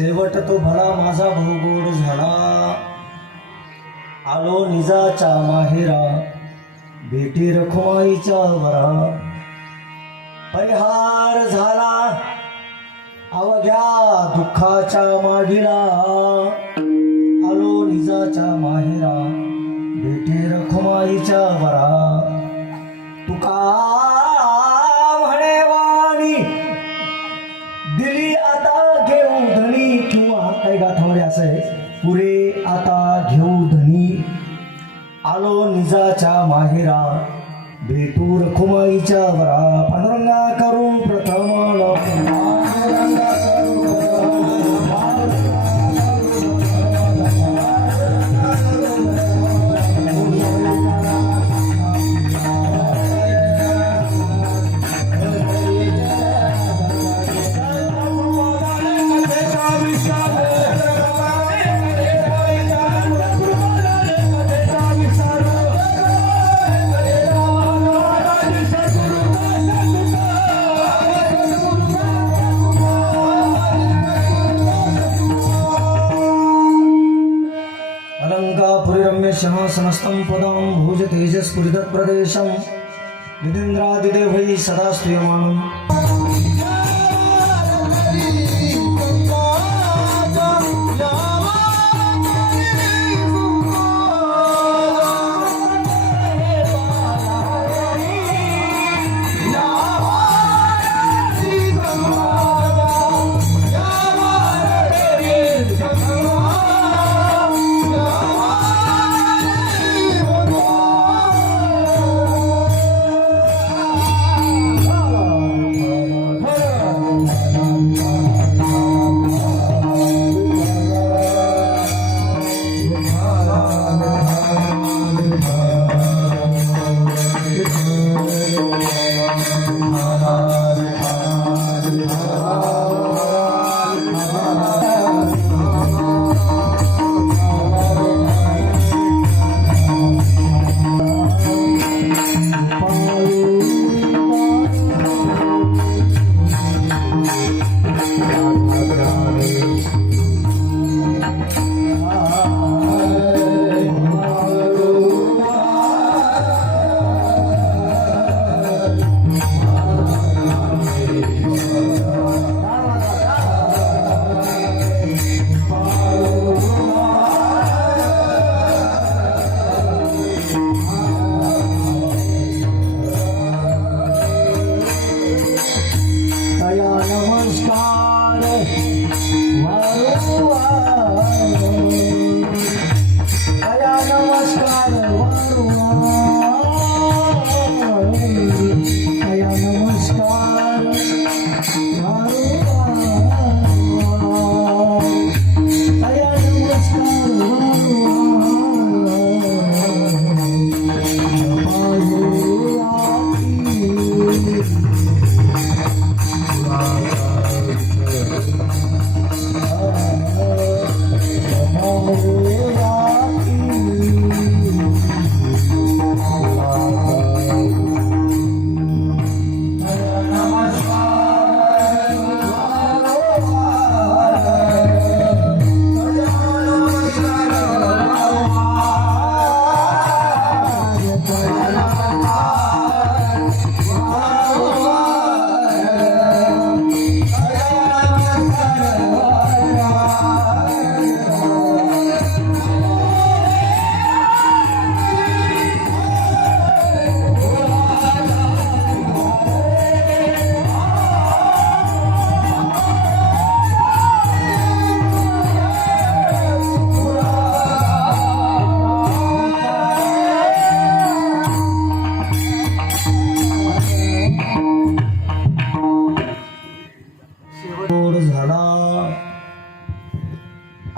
शेवट तो भला माझा भोगोड झाला, आलो निजाच्या माहेरा, भेटी रखुमाईच्या वरा, परिहार झाला अवघ्या दुःखाच्या मागीला, आलो निजाच्या माहेरा, भेटी रखुमाईच्या वरा, तुका म्हणे वाणी दिली आता घेऊ धनी, किंवा काही गाथामध्ये असं आहे, पुरे आता घेऊ धनी, आलो निजाच्या माहेरा, भेटू रखुमाईच्या वरा, पांडुरंगा करू प्रथम समस्तं पदं भुज तेजस्फुरितत् प्रदेशं विदिन्द्रादिदेवैः सदा स्तूयमानम्।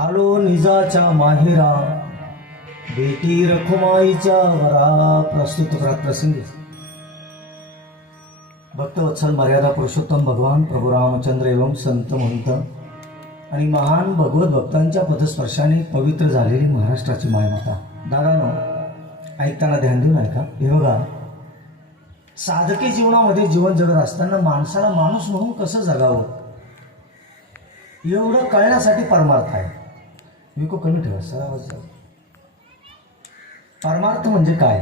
आलो निजाच्या माहेरा, भेटी रखुमाईच्या वरा। प्रस्तुत करत प्रसंगी भक्तवत्सल मर्यादा पुरुषोत्तम भगवान प्रभू रामचंद्र एवं संत महंत आणि महान भगवत भक्तांच्या पदस्पर्शाने पवित्र झालेली महाराष्ट्राची मायमाता। दादानो, ऐकताना ध्यान देऊन ऐका। हे बघा, साधकी जीवनामध्ये जीवन जगत असताना माणसाला माणूस म्हणून कसं जगावं एवढं कळण्यासाठी परमार्थ आहे. विको कमी ठेवा सर. परमार्थ म्हणजे काय?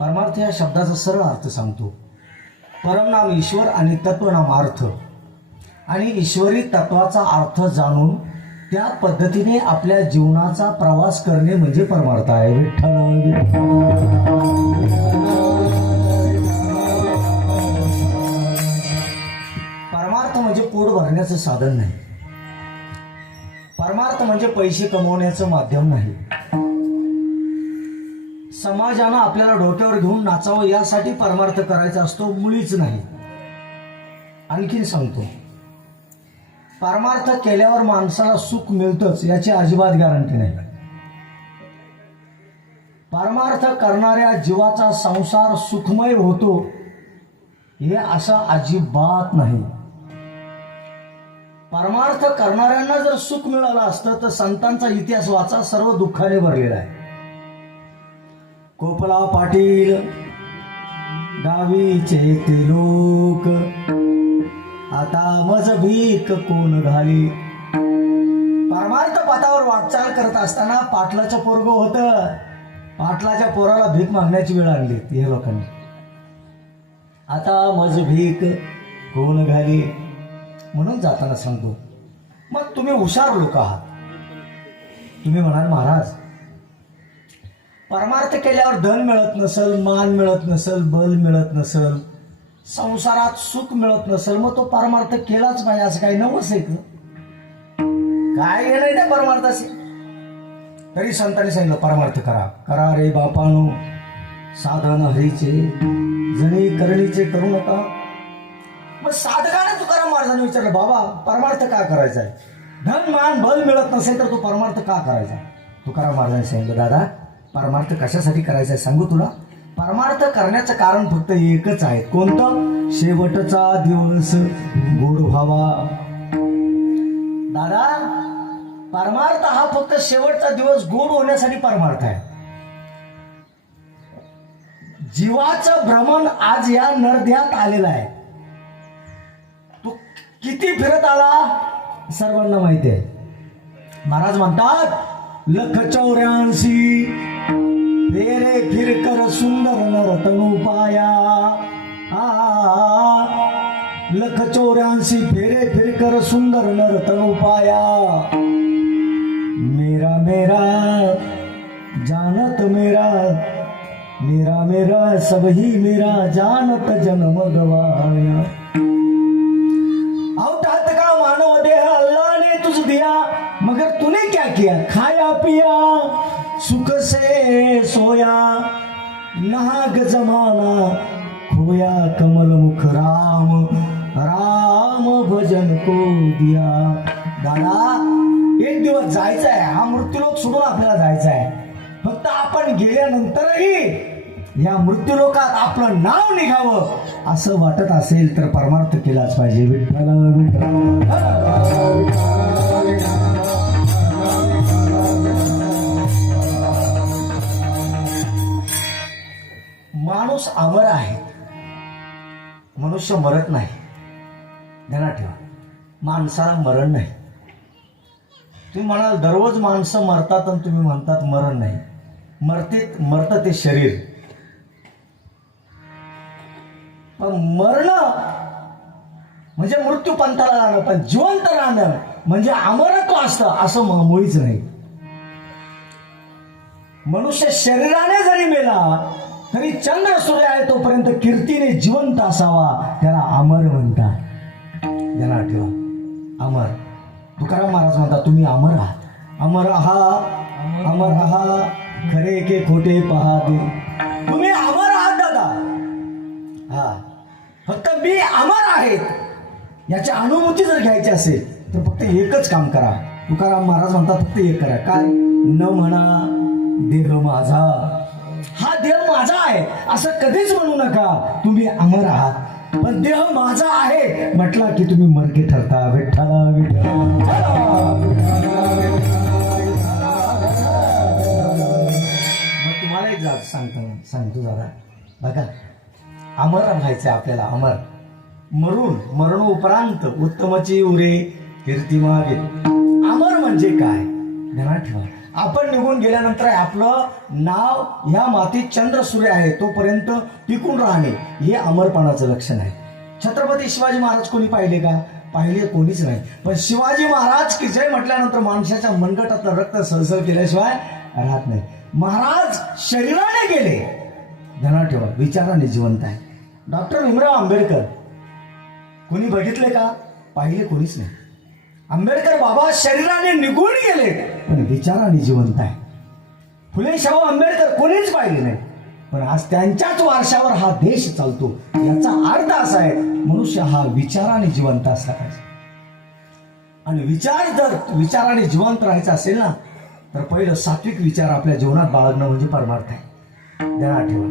परमार्थ या शब्दाचा सरळ अर्थ सांगतो. परमनाम ईश्वर आणि तत्वनाम अर्थ. आणि ईश्वरी तत्वाचा अर्थ जाणून त्या पद्धतीने आपल्या जीवनाचा प्रवास करणे म्हणजे परमार्थ आहे. परमार्थ म्हणजे पोट भरण्याचं साधन नाही. परमार्थ म्हणजे पैसे कमवण्याचं माध्यम नाही. समाजानं आपल्याला डोक्यावर घेऊन नाचावं यासाठी परमार्थ करायचा असतो, मुळीच नाही. आणखीन सांगतो, परमार्थ केल्यावर माणसाला सुख मिळतंच याची अजिबात गॅरंटी नाही. परमार्थ करणाऱ्या जीवाचा संसार सुखमय होतो हे असं अजिबात नाही. परमार्थ करणाऱ्यांना जर सुख मिळालं असतं तर संतांचा इतिहास वाचा, सर्व दुःखाने भरलेला आहे. कोपला पाटील गावीचे ते लोक, आता मज भीक कोण घाली. परमार्थ पथावर वाटचाल करत असताना पाटलाचं पोरगं होतं. पाटलाच्या पोराला भीक मागण्याची वेळ आणली हे लोकांनी. आता मज भीक कोण घाली म्हणून जाताना सांगतो. मग तुम्ही हुशार लोक आहात. तुम्ही म्हणाल महाराज, परमार्थ केल्यावर धन मिळत नसल, मान मिळत नसल, बल मिळत नसल, संसारात सुख मिळत नसल, मग तो परमार्थ केलाच पाहिजे असं काही नवस आहे का? काय हे नाही त्या परमार्थाशी. तरी संतांनी सांगितलं परमार्थ करा. करा रे बापानो साधन हरीचे, जणी करणीचे करू नका. मग साधकाने तुकाराम महाराजांनी विचारलं, बाबा परमार्थ का करायचा आहे? धन मान बल मिळत नसेल तर तो परमार्थ का करायचा? तुकाराम महाराजांनी सांगितलं, दादा परमार्थ कशासाठी करायचा आहे सांगू तुला. परमार्थ करण्याचं कारण फक्त एकच आहे. कोणतं? शेवटचा दिवस गोड व्हावा. दादा परमार्थ हा फक्त शेवटचा दिवस गोड होण्यासाठी परमार्थ आहे. जीवाचं भ्रमण आज या नरदेहात आलेलं आहे. तो किती फिरत आला सर्वांना माहिती आहे. महाराज म्हणतात 184 फेरे फिरकर सुंदर नरतनु पाया. 184 फेरे फिरकर सुंदर नरतनु पाया. मेरा मेरा जानत मेरा, मेरा मेरा सब ही मेरा जानत जन्म गवाया. औटात का मानव देह अल्लाह ने तुझ दिया, मगर तूने क्या किया? खाया पिया सुख से सोया, नाग जमाना खोया कमल मुख राम, राम भजन को दिया. दादा एक दिवस जायचं आहे, हा मृत्यूलोक सोडून आपल्याला जायचं आहे. फक्त आपण गेल्यानंतरही या मृत्यूलोकात आपलं नाव निघावं असं वाटत असेल तर परमार्थ केलाच पाहिजे. विठ्ठल माणूस अमर आहे, मनुष्य मरत नाही. ध्यानात ठेवा, माणसाला मरण नाही. तुम्ही म्हणाल दररोज माणसं मरतात आणि तुम्ही म्हणतात मरण नाही. मरतं ते शरीर, पण मरणं म्हणजे मृत्यू पंथाला जाणं, पण जिवंत राहणं म्हणजे अमरत्व असतं असं मुळीच नाही. मनुष्य शरीराने जरी मेला तरी चंद्र सूर्य आहे तोपर्यंत कीर्तीने जिवंत असावा, त्याला अमर म्हणतात. ध्यानात ठेवा, अमर. तुकाराम महाराज म्हणतात तुम्ही अमर आहात. अमर आहात, अमर आहात, खरे के खोटे पहा दे. तुम्ही अमर आहात दादा. हा, फक्त मी अमर आहे याची अनुभूती जर घ्यायची असेल तर फक्त एकच काम करा. तुकाराम महाराज म्हणतात फक्त एक करा. काय? न म्हणा देह माझा, हा देह माझा आहे असं कधीच म्हणू नका. तुम्ही अमर आहात, पण देह माझा आहे म्हटला की तुम्ही मरके ठरता. विठ्ठला विठ्ठला. मग तुम्हाला एक सांगतो दादा, बघा अमर व्हायचंय आपल्याला. अमर मरण उपरांत उत्तमची उरे कीर्ती मागे. अमर म्हणजे काय ध्यानात ठेवा. आपण निघून गेल्यानंतर आपलं नाव ह्या मातीत चंद्र सूर्य आहे तोपर्यंत टिकून राहणे हे अमरपणाचं लक्षण आहे. छत्रपती शिवाजी महाराज कोणी पाहिले का? पाहिले कोणीच नाही. पण शिवाजी महाराज की जय म्हटल्यानंतर माणसाच्या मनगटातलं रक्त सहसळ केल्याशिवाय राहत नाही. महाराज शरीराने गेले, ध्यानात ठेवा, विचाराने जिवंत आहे. डॉक्टर भीमराव आंबेडकर कोणी बघितले का? पाहिले कोणीच नाही. आंबेडकर बाबा शरीराने निघून गेले पण विचाराने जिवंत आहे. फुले शाहू आंबेडकर कोणीच पाहिले नाही पण आज त्यांच्याच वारशावर हा देश चालतो. याचा अर्थ असा आहे मनुष्य हा विचाराने जिवंत असला पाहिजे. आणि विचार जर विचाराने जिवंत राहायचा असेल ना तर पहिलं सात्विक विचार आपल्या जीवनात बाळगणं म्हणजे परमार्थ आहे. ध्यानात ठेवा.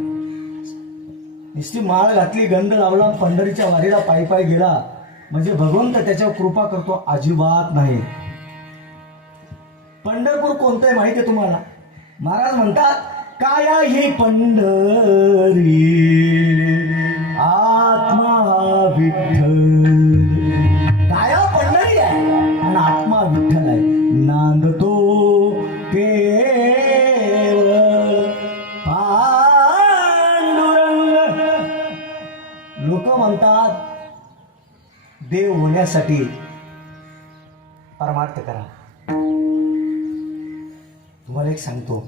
नुसती माळ घातली, गंध लावला, पंढरीच्या वारीला पायी पायी गेला म्हणजे भगवंत त्याच्यावर कृपा करतो? अजिबात नाही. पंढरपूर कोणतं आहे माहिती आहे तुम्हाला? महाराज म्हणतात काया ही पंढरी आत्मा विठ्ठल. काया पंढरी आहे आणि आत्मा विठ्ठल आहे. नांदतो केवळ पांडुरंग. लोक म्हणतात देव होण्यासाठी परमार्थ करा. तुम्हाला एक सांगतो,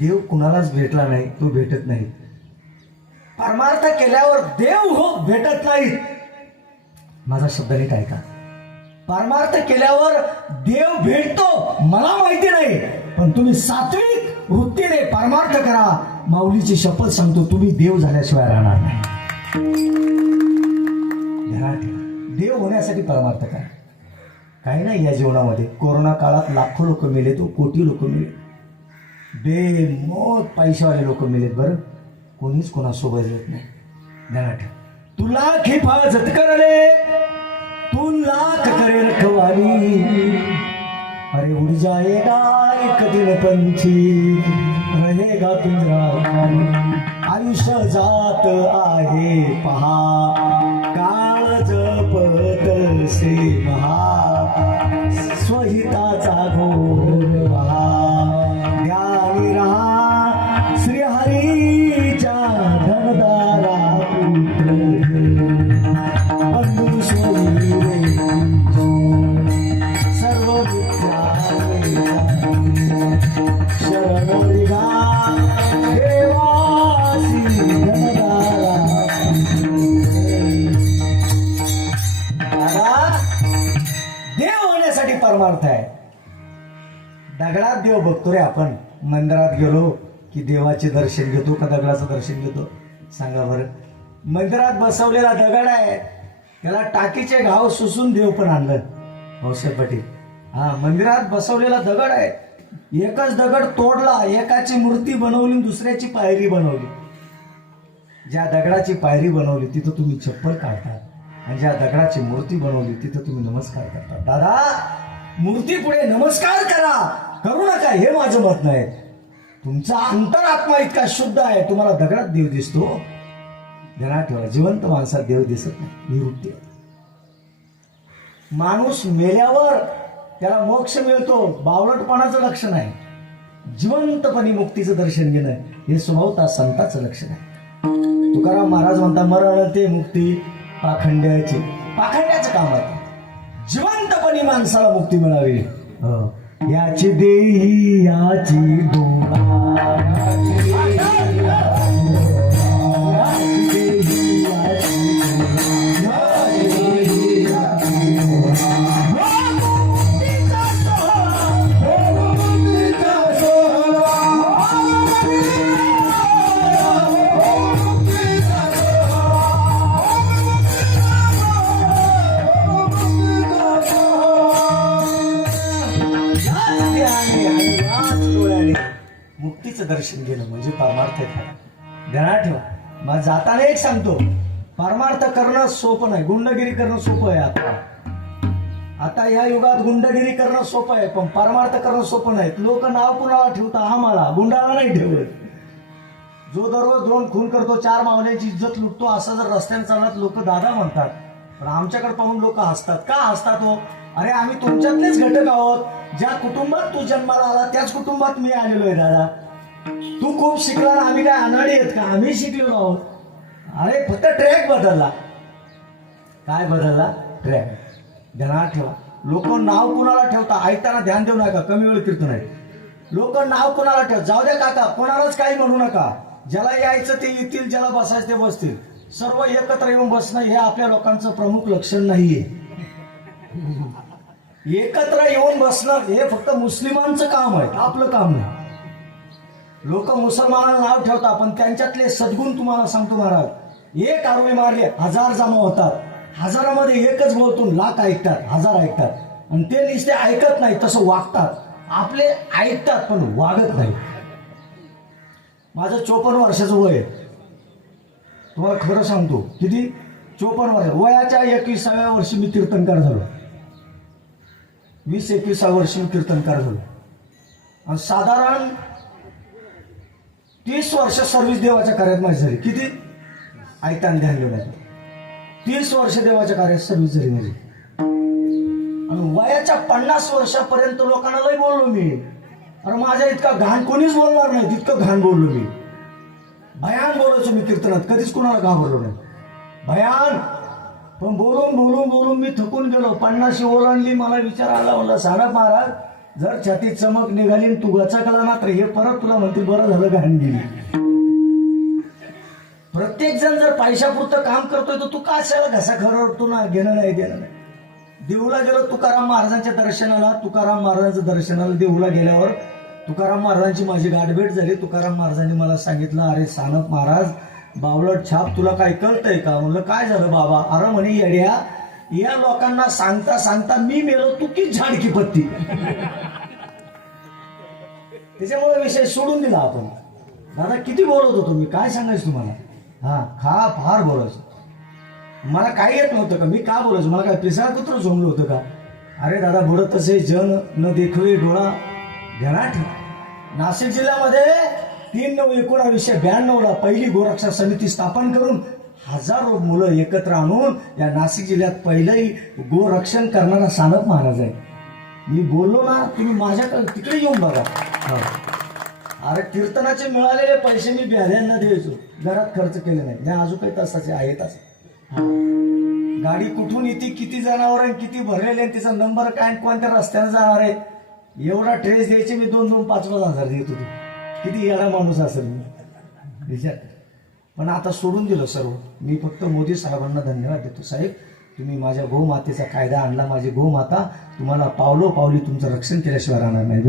देव कुणालाच भेटला नाही, तो भेटत नाही. परमार्थ केल्यावर देव हो भेटत नाही. माझा शब्द नीट ऐका. परमार्थ केल्यावर देव भेटतो मला माहिती नाही पण तुम्ही सात्विक वृत्तीने परमार्थ करा. माऊलीची शपथ सांगतो तुम्ही देव झाल्याशिवाय राहणार नाही. देव होण्यासाठी परमार्थ करा. काही नाही या जीवनामध्ये. कोरोना काळात लाखो लोक मेले, तो कोटी लोक मेले, बेमोत पैशावाले लोक मेलेत. बरं कोणीच कोणासोबत येत नाही. ध्यानात ठेव. तू लाख हिफाजत करले, तू लाख करे रखवाली, अरे उड़ जाएगा एक दिन पंछी, रहेगा पिंजरा खाली. आयुष्य जात आहे पहा, काळ जपत से महा, स्वहिताचा घोर वहा. ध्यानी रहा श्रीहरीच्या धनदारा पुत्र, बंधू सोयी सर्व मित्रांचे शरण निघा देवासी धनदारा. देव होण्यासाठी परमार्थ आहे. दगडात देव बघतो रे आपण. मंदिरात गेलो की देवाचे दर्शन घेतो का दगडाचं दर्शन घेतो? सांगा बरं. मंदिरात बसवलेला दगड आहे त्याला टाकीचे घाव सुसून देव पण आणलं. भाऊसाहेब पाटील. हा, मंदिरात बसवलेला दगड आहे. एकच दगड तोडला, एकाची मूर्ती बनवली, दुसऱ्याची पायरी बनवली. ज्या दगडाची पायरी बनवली तिथं तुम्ही चप्पल काढता आणि ज्या दगडाची मूर्ती बनवली तिथं तुम्ही नमस्कार करता. दादा, मूर्ती पुढे नमस्कार करा, करू नका हे माझं मत नाही. तुमचा अंतरात्मा इतका शुद्ध आहे, तुम्हाला दगडात देव दिसतो. ध्यानात ठेवा, जिवंत माणसात देव दिसत नाही. ही वृत्ती आहे. माणूस मेल्यावर त्याला मोक्ष मिळतो, बावळटपणाचं लक्षण आहे. जिवंतपणे मुक्तीचं दर्शन घेणं हे स्वभावता संताचं लक्षण आहे. तुकाराम महाराज म्हणता मरण ते मुक्ती पाखंड्याची. पाखंड्याचं काम आहे. जिवंतपणे माणसाला मुक्ती मिळावी. याची देही याची डोंगा, मुक्तीचं दर्शन घेणं म्हणजे परमार्थ आहे. ध्यानात ठेवा. मग जाताना एक सांगतो, परमार्थ करणं सोपं नाही, गुंडगिरी करणं सोपं आहे. आता या युगात गुंडगिरी करणं सोपं आहे पण परमार्थ करणं सोपं नाही. लोक नाव कुणाला ठेवता? आम्हाला, गुंडाला नाही ठेवत. जो दररोज 2 खून करतो, 4 मावल्याची इज्जत लुटतो, असं जर रस्त्याने चालत लोक दादा म्हणतात. पण आमच्याकडे पाहून लोक हसतात. का हसतात हो? अरे आम्ही तुमच्यातलेच घटक आहोत. ज्या कुटुंबात तू जन्माला आला त्याच कुटुंबात मी आलेलो आहे दादा. तू खूप शिकला, आम्ही काय अनाडी आहेत का? आम्ही शिकलेलो आहोत. अरे फक्त ट्रॅक बदलला. काय बदलला? ट्रॅक. ध्यानात ठेवा. लोक नाव कुणाला ठेवता ऐकताना ध्यान देऊ नका. कमी वेळ कीर्तन आहे. लोक नाव कोणाला ठेव, जाऊ द्या काका, कोणालाच काही म्हणू नका. ज्याला यायचं ते येतील, ज्याला बसायचं ते बसतील. सर्व एकत्र येऊन बसणं हे आपल्या लोकांचं प्रमुख लक्षण नाहीये. एकत्र येऊन बसणं हे फक्त मुस्लिमांचं काम आहे, आपलं काम नाही. लोक मुसलमानांना नाव ठेवतात, पण त्यांच्यातले सद्गुण तुम्हाला सांगतो महाराज. एक आरोळी मारले 1000 जमा होतात. 1000मध्ये एकच बोलतो, लाख ऐकतात, 1000 ऐकतात. आणि ते नुसते ऐकत नाही, तसं वागतात. आपले ऐकतात पण वागत नाही. माझं 54 वर्षाचं वय आहे. तुम्हाला खरं सांगतो, किती? 54 वर्ष. वयाच्या 21व्या वर्षी मी कीर्तनकार झालो. 20-21 वर्षी मी कीर्तनकार झालो. आणि साधारण 30 वर्ष सर्व्हिस देवाच्या कार्यात माझी झाली. किती? ऐकताना ध्यान देऊ नका. 30 वर्ष देवाच्या कार्यात सर्व्हिस झाली माझी. आणि वयाच्या 50 वर्षापर्यंत लोकांना लय बोललो मी. अरे माझ्या इतका घाण कोणीच बोलणार नाही, तितकं घाण बोललो मी. भयान बोलायचो मी कीर्तनात, कधीच कोणाला घाबरलो नाही. भयान. पण बोलून बोलून बोलून मी थकून गेलो. 50 ओलांडली. मला विचार आला, म्हणलं साहेब महाराज, जर छातीत चमक निघाली तू गचाकला ना तर हे परत तुला म्हणतील बरं झालं घाण गेली. प्रत्येक जण जर पैशापुरतं काम करतोय तर तू का असायला घसा खरडतो ना? घेणं नाही देणं नाही. देऊला गेलो तुकाराम महाराजांच्या दर्शनाला. तुकाराम महाराजांच्या दर्शनाला देऊला गेल्यावर तुकाराम महाराजांची माझी गाठभेट झाली. तुकाराम महाराजांनी मला सांगितलं, अरे सानप महाराज, बावलट छाप, तुला काय कळतंय का? म्हणलं काय झालं बाबा? अरे म्हणे येड्या, या लोकांना सांगता सांगता मी मेलो, तू की झाडकी पत्ती. त्याच्यामुळे विषय सोडून दिला आपण. दादा किती बोलत होतो मी, काय सांगायचं तुम्हाला? हा फार बोलायचं. मला काय येत नव्हतं का? मी का बोलायचो? मला काय पिसाळ कुत्र झोंबलं होतं का? अरे दादा, बुडत तसे जन न देखवे डोळा. ध्यानात. नाशिक जिल्ह्यामध्ये 3/9/1992 पहिली गोरक्षा समिती स्थापन करून हजारो मुलं एकत्र आणून या नाशिक जिल्ह्यात पहिलंही गोरक्षण करणारा सानप महाराज आहे. मी बोललो ना, तुम्ही माझ्याकडे तिकडे येऊन बघा. अरे कीर्तनाचे मिळालेले पैसे मी ब्याल्यांना द्यायचो, घरात खर्च केले नाही. नाही अजून काही तसाचे आहेत. असं गाडी कुठून येते, किती जनावर आहे, किती भरलेले आहे, तिचा नंबर काय, कोणत्या रस्त्याने जाणार आहे, एवढा ट्रेस द्यायचे मी 2-5 हजार देत होतो. किती येडा माणूस असेल मी, विचार. पण आता सोडून दिलं सर्व. मी फक्त मोदी साहेबांना धन्यवाद देतो. साहेब, तुम्ही माझ्या गोमातेचा कायदा आणला. माझी गोमाता तुम्हाला पावलो पावली तुमचं रक्षण केल्याशिवाय राहणार नाही.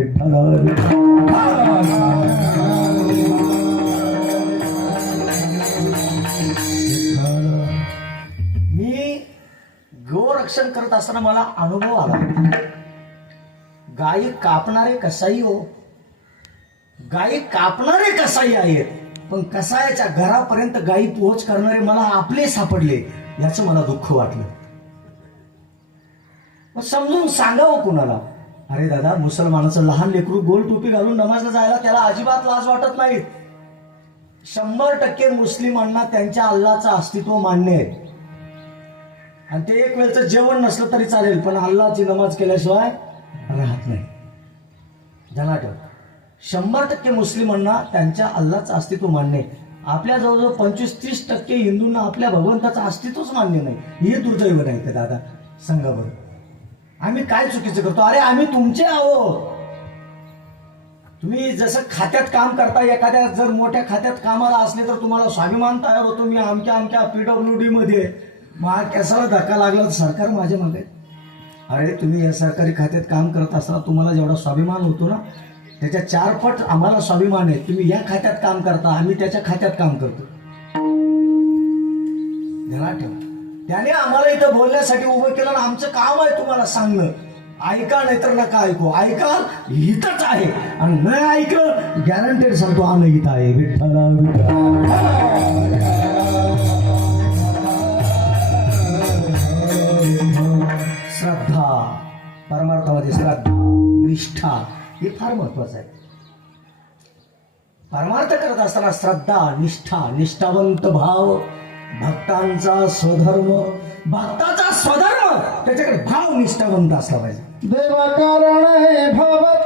मी गोरक्षण करत असताना मला अनुभव आला. गायी कापणारे कसाई हो, गायी कापणारे कसाई आहेत, पण कसायाच्या घरापर्यंत गायी पोहोच करणारे मला आपले सापडले. याचं मला दुःख वाटलं. समजून सांगावं कुणाला? अरे दादा, मुसलमानाचं लहान लेकरू गोल टोपी घालून नमाजला जायला त्याला अजिबात लाज वाटत नाही. 100% मुस्लिमांना त्यांच्या अल्लाचं अस्तित्व मान्य आहे. आणि ते एक वेळचं जेवण नसलं तरी चालेल, पण अल्लाची नमाज केल्याशिवाय राहत नाही. ध्यानात ठेवा. 100% मुस्लिमांना त्यांच्या अल्लाचं अस्तित्व मान्य आहे. आपल्या जवळजवळ 25-30% हिंदूंना आपल्या भगवंताचं अस्तित्वच मान्य नाही. हे दुर्दैव नाही का दादा? सांगा बरं, आम्ही काय चुकीचं करतो? अरे आम्ही तुमचे आहोत. तुम्ही जसं खात्यात काम करता, एखाद्या जर मोठ्या खात्यात कामाला असले तर तुम्हाला स्वाभिमान तयार होतो. मी आमच्या PWD मध्ये कशाला धक्का लागला तर सरकार माझ्या मागे. अरे तुम्ही या सरकारी खात्यात काम करत असताना तुम्हाला जेवढा स्वाभिमान होतो ना, त्याच्या 4 पट आम्हाला स्वाभिमान आहे. तुम्ही या खात्यात काम करता, आम्ही त्याच्या खात्यात काम करतो. ध्यानात ठेवा. त्याने आम्हाला इथं बोलण्यासाठी उभं केलं ना. आमचं काम आहे तुम्हाला सांगणं. ऐका नाहीतर नका ऐकू. ऐका, हितच आहे. आणि न ऐकलं, गॅरंटेड सांगतो, अनहित आहे. विठ्ठला श्रद्धा, परमार्थामध्ये श्रद्धा, निष्ठा हे फार महत्वाचं आहे. परमार्थ करत असताना श्रद्धा, निष्ठा, निष्ठावंत भाव, भक्तांचा स्वधर्म, भक्ताचा स्वधर्म त्याच्याकडे भाव निष्ठावंत असला पाहिजे. देवा कारण भवत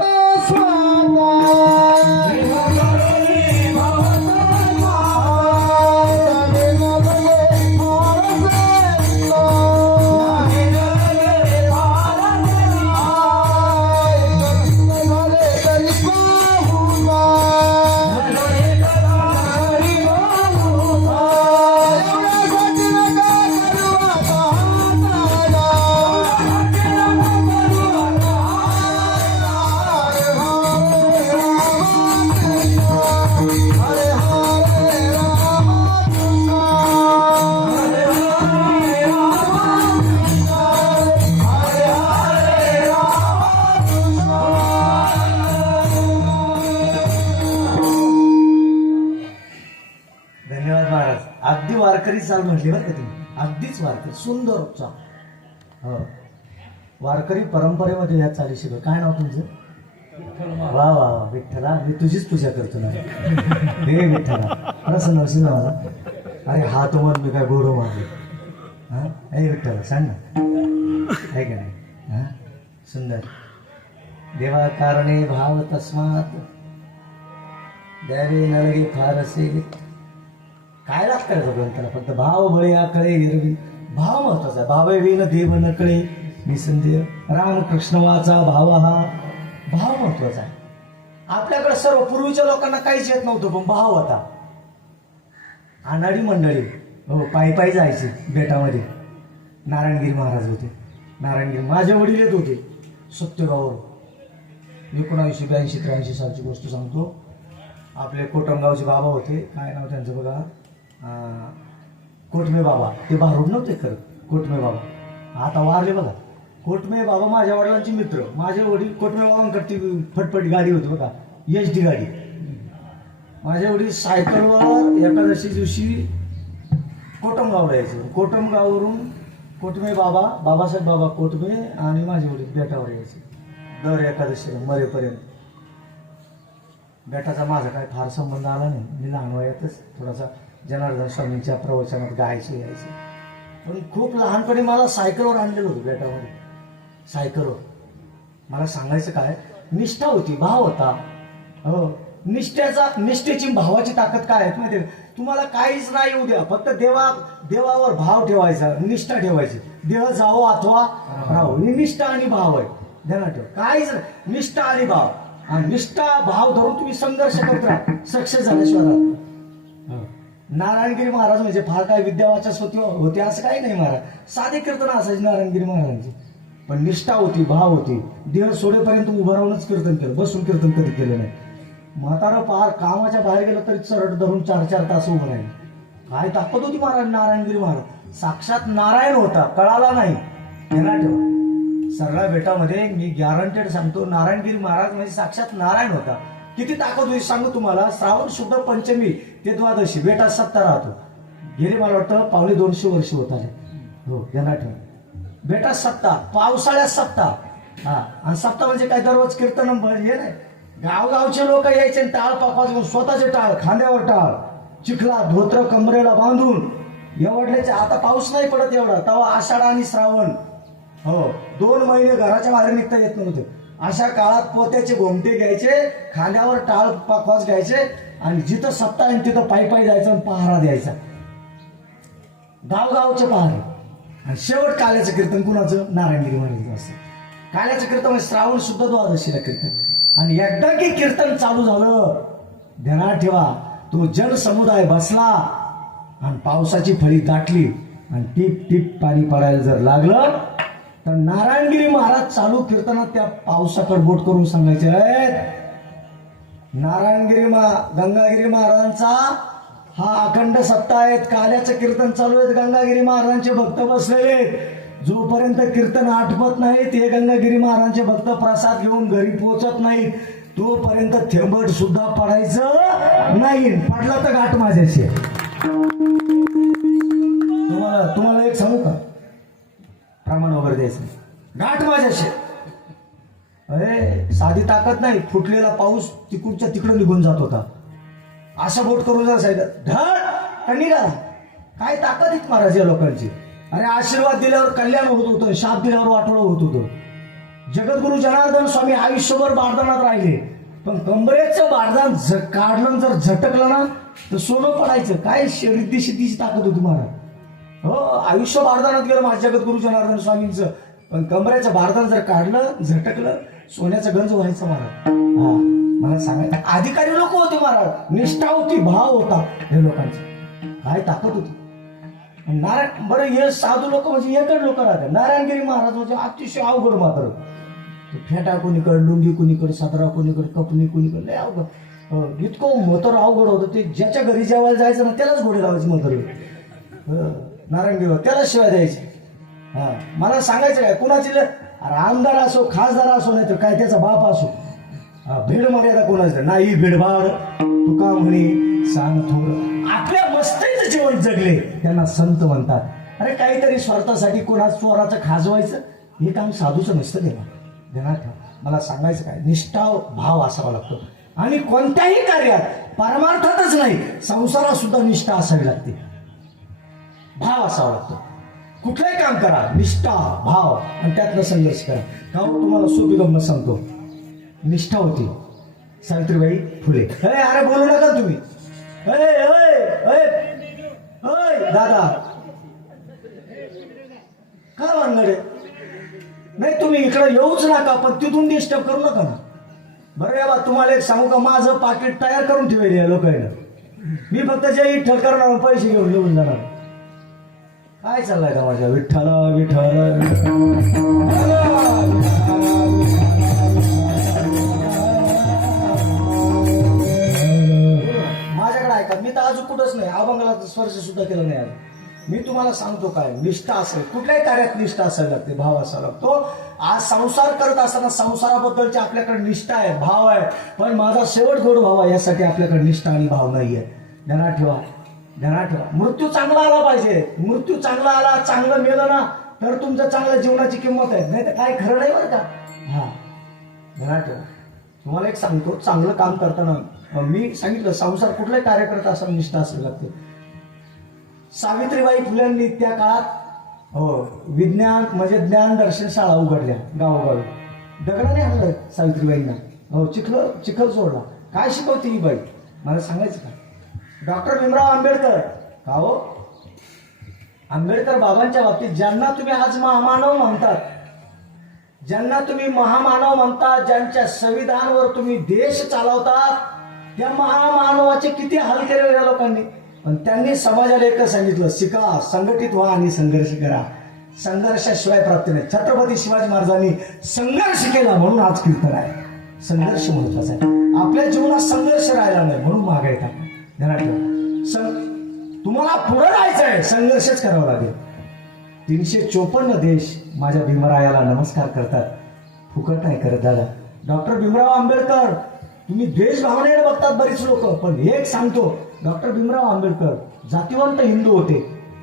धन्यवाद महाराज. अगदी वारकरी चाल म्हटली बरं का तुम्ही, अगदीच वारकरी, सुंदर चाल. हो, वारकरी परंपरेमध्ये ह्या चाली शिकव. काय नाव तुमचं? वा वा वा, विठ्ठला, मी तुझीच पूजा करतो ना. हे विठ्ठला, प्रसन्न होशील ना मला. अरे हा तो मन मी काय गोडो मारले. हा, हे विठ्ठला सांग ना, आहे का नाही? हा, सुंदर. देवा कारणे भाव तस्मात द्यावे नलगे फारसे. काय लागतं का ग्रंथाला? फक्त भाव बळी कळे हिरवी. भाव महत्वाचा. भावे विन देव न कळे निसंदेह. रामकृष्ण वाचा भाव हा भाव महत्वाचा आहे. आपल्याकडे सर्व पूर्वीच्या लोकांना काहीच येत नव्हतं, पण भाव होता. अनाडी मंडळी हो पायी पायी जायचे बेटामध्ये. नारायणगिरी महाराज होते. नारायणगिरी माझे वडील येत होते सत्यगाववर. 1982-83 सालची गोष्ट सांगतो. आपले कोटमगावचे बाबा होते, काय नाव त्यांचं बघा, कोटमे बाबा. ते भारूड नव्हते करत, कोटमे बाबा. आता वारले बघा. कोटमे बाबा माझ्या वडिलांचे मित्र. माझे वडील कोटमे बाबांकडची फटफट गाडी होती बघा, HD गाडी. माझे वडील सायकलवर एकादशी दिवशी कोटमगावला यायचे. कोटमगाववरून कोटमे बाबा, बाबासाहेब बाबा कोटमे आणि माझे वडील बेटावर यायचे दर एकादशीला मरेपर्यंत. बेटाचा माझा काय फार संबंध आला नाही. मी लहान वयातच थोडासा जनार्दन स्वामींच्या प्रवचनात गायचे यायचे. पण खूप लहानपणी मला सायकलवर आणलेलं होतं बेटावर. सायकलवर मला सांगायचं काय, निष्ठा होती, भाव होता. हो, निष्ठेची भावाची ताकद काय आहे माहिती? तुम्हाला काहीच नाही येऊ द्या, फक्त देवावर भाव ठेवायचा, निष्ठा ठेवायची. देह जावो अथवा राहो, ही निष्ठा आणि भाव आहे. ध्यानात ठेवा. काहीच निष्ठा आणि भाव. आणि निष्ठा भाव धरून तुम्ही संघर्ष करत राहा, सक्सेस झाल्याशिवाय राहत. नारायणगिरी महाराज म्हणजे फार काय विद्यावाचस होते असं काही नाही. महाराज साधे कीर्तन असायचे नारायणगिरी महाराजांचे, पण निष्ठा होती, भाव होती. देह सोडेपर्यंत उभं राहूनच कीर्तन केलं, बसून कीर्तन कधी केलं नाही. म्हातारा पार कामाच्या बाहेर गेलं तरी चरट धरून 4-4 तास उभं राहिलं. काय ताकद होती महाराज. नारायणगिरी महाराज साक्षात नारायण होता, कळाला नाही. ध्यानात ठेवा. सरळा बेटामध्ये मी गॅरंटेड सांगतो, नारायणगिरी महाराज म्हणजे साक्षात नारायण होता. किती ताकद होती सांगू तुम्हाला. श्रावण शुद्ध पंचमी ते द्वादशी बेटात सत्ता राहतो. गेले मला वाटतं 250 वर्ष होत आले. हो, ध्यानात ठेवा. बेटात सत्ता, पावसाळ्यात सत्ता. हा, आणि सत्ता म्हणजे काय, दररोज कीर्तन हे नाही. गावगावचे लोक यायचे टाळ पाकवाज घेऊन, स्वतःचे टाळ, खांद्यावर टाळ, चिखला धोत्र कमरेला बांधून एवढल्याचे. आता पाऊस नाही पडत एवढा, तेव्हा आषाढ आणि श्रावण. हो, 2 महिने घराच्या बाहेर निघता येत नव्हते. अशा काळात पोत्याचे घोमटे घ्यायचे, खांद्यावर टाळ पाकवाज घ्यायचे, आणि जिथं सत्ता आहे तिथं पायी पायी जायचं आणि पहारा द्यायचा. गावगावचे पहारे. आणि शेवट काल्याचं कीर्तन कुणाचं? नारायणगिरी महाराजांचं असतं. काल्याचं कीर्तन म्हणजे श्रावण शुद्ध द्वादशीला कीर्तन. आणि एकदा की कीर्तन चालू झालं, ध्यानात ठेवा, तो जनसमुदाय बसला आणि पावसाची फळी दाटली आणि टिप टिप पाणी पडायला जर लागलं, तर नारायणगिरी महाराज चालू कीर्तनात त्या पावसाकडे बोट करून सांगायचे, गंगागिरी महाराजांचा हा अखंड सत्ता आहेत. काल्याचं कीर्तन चालू आहेत, गंगागिरी महाराजांचे भक्त बसलेले आहेत. जोपर्यंत कीर्तन आटपत नाहीत, हे गंगागिरी महाराजांचे भक्त प्रसाद घेऊन घरी पोहोचत नाहीत, तोपर्यंत थेंबट सुद्धा पडायचं नाही. पडला तर घाट माझ्याशी. तुम्हाला एक सांगू का, प्रमाण वगैरे द्यायचं, घाट माझ्याशी. अरे साधी ताकद नाही. फुटलेला पाऊस तिकडच्या तिकडं निघून जात होता. असं बोट करून जायचं, धड का निघाला. काय ताकद आहेत महाराज या लोकांची. अरे आशीर्वाद दिल्यावर कल्याण होत होतं, शाप दिल्यावर वाटोळं होत होतं. जगद्गुरु जनार्दन स्वामी आयुष्यभर बारदानात राहिले, पण कंबरेचं बारदान काढलं जर झटकलं ना तर सोनं पडायचं. काय रिद्धी सिद्धीची ताकद होती महाराज. हो, आयुष्य बारदानात गेलं माझ्या जगद्गुरु जनार्दन स्वामींचं, पण कंबरेचं बारदान जर काढलं झटकलं सोन्याचं गंज व्हायचं महाराज. हा, मला सांगायचं अधिकारी लोक होते महाराज, निष्ठा होती, भाव होता हे लोकांचा, काय ताकद होती. नारायण बरं, हे साधू लोक म्हणजे एकच लोक राहतात. नारायणगिरी महाराज म्हणजे अतिशय अवघड मात्र. फेटा कोणीकडे, लुंगी कोणीकडे, सदरा कोणीकडे, कपनी कोणीकडे, लय अवघड. इतकं मतर अवघड होतं ते. ज्याच्या घरी जेवायला जायचं ना त्यालाच घोडे लावायची मतर. नारायणगिरी त्याला शिवाय द्यायची. हा, मला सांगायचं काय, कुणाची आमदार असो, खासदार असो, नाही तर काय त्याचा बाप असो, भेड मर्यादा कोणाचं नाही. भेडभाड तुका म्हणे सांग थोर, आपल्या मस्तीचं जीवन जगले त्यांना संत म्हणतात. अरे काहीतरी स्वार्थासाठी कोणा चोराचं खाजवायचं हे काम साधूचं नसतं. देणार ठेवा. मला सांगायचं काय, निष्ठा भाव असावा लागतो. आणि कोणत्याही कार्यात परमार्थातच नाही, संसारात सुद्धा निष्ठा असावी लागते, भाव असावा लागतो. कुठलंही काम करा, निष्ठा भाव आणि त्यातनं संघर्ष करा. का तुम्हाला सोपी गंमत सांगतो. निष्ठा होती सावित्रीबाई फुले. अरे बोलू नका तुम्ही. दादा काय वांगडे नाही, तुम्ही इकडे येऊच नका, पण तिथून डिस्टर्ब करू नका ना. बरं बा, तुम्हाला एक सांगू का, माझं पाकिट तयार करून ठेवले लोकांना. मी फक्त जे इठ्ठल करणार, पैसे घेऊन जाणार. काय चाललंय का माझ्या विठ्ठला विठ्ठला. माझ्याकडे ऐका, मी तर अजून कुठंच नाही, अभंगाला स्पर्श सुद्धा केला नाही. मी तुम्हाला सांगतो काय, निष्ठा असेल कुठल्याही कार्यात निष्ठा असायला लागते, भाव असावा लागतो. आज संसार करत असताना संसाराबद्दलची आपल्याकडे निष्ठा आहे, भाव आहे, पण माझा शेवट गोड भाव आहे यासाठी आपल्याकडे निष्ठा आणि भाव नाहीये. ध्यानात ठेवा, ध्यानात ठेवा. मृत्यू चांगला आला पाहिजे. मृत्यू चांगला आला, चांगलं मेलं ना तर तुमच्या चांगल्या जीवनाची किंमत आहे, नाही तर काय खरं नाही बरं का. हा, ध्यानात ठेवा. तुम्हाला एक सांगतो, चांगलं काम करताना मी सांगितलं संसार कुठलाही कार्य करत असताना निष्ठा असावी लागते. सावित्रीबाई फुलेंनी त्या काळात विज्ञान म्हणजे ज्ञान दर्शन शाळा उघडल्या गावोगावी. दगडाने आणलं सावित्रीबाईंना, चिखल सोडला. काय शिकवते ही बाई मला सांगायचं का. डॉक्टर भीमराव आंबेडकर, का हो आंबेडकर बाबांच्या बाबतीत ज्यांना तुम्ही आज महामानव म्हणतात, ज्यांना तुम्ही महामानव म्हणतात, ज्यांच्या संविधानावर तुम्ही देश चालवतात, त्या महामानवाचे किती हाल केले या लोकांनी. पण त्यांनी समाजाला एकच सांगितलं, शिका, संघटित व्हा आणि संघर्ष करा. संघर्षाशिवाय प्राप्ती नाही. छत्रपती शिवाजी महाराजांनी संघर्ष केला म्हणून आज कीर्तन आहे. संघर्ष महत्वाचा आहे. आपल्या जीवनात संघर्ष राहिला नाही म्हणून महागाई टाका. ध्यानात ठेवा. तुम्हाला पुढे जायचं आहे, संघर्षच करावा लागेल. 354 देश माझ्या भीमरायाला नमस्कार करतात, फुकट नाही करत दादा. डॉक्टर भीमराव आंबेडकर, तुम्ही देश भावनेने बघतात बरीच लोक, पण एक सांगतो, डॉक्टर भीमराव आंबेडकर जातीवंत हिंदू होते.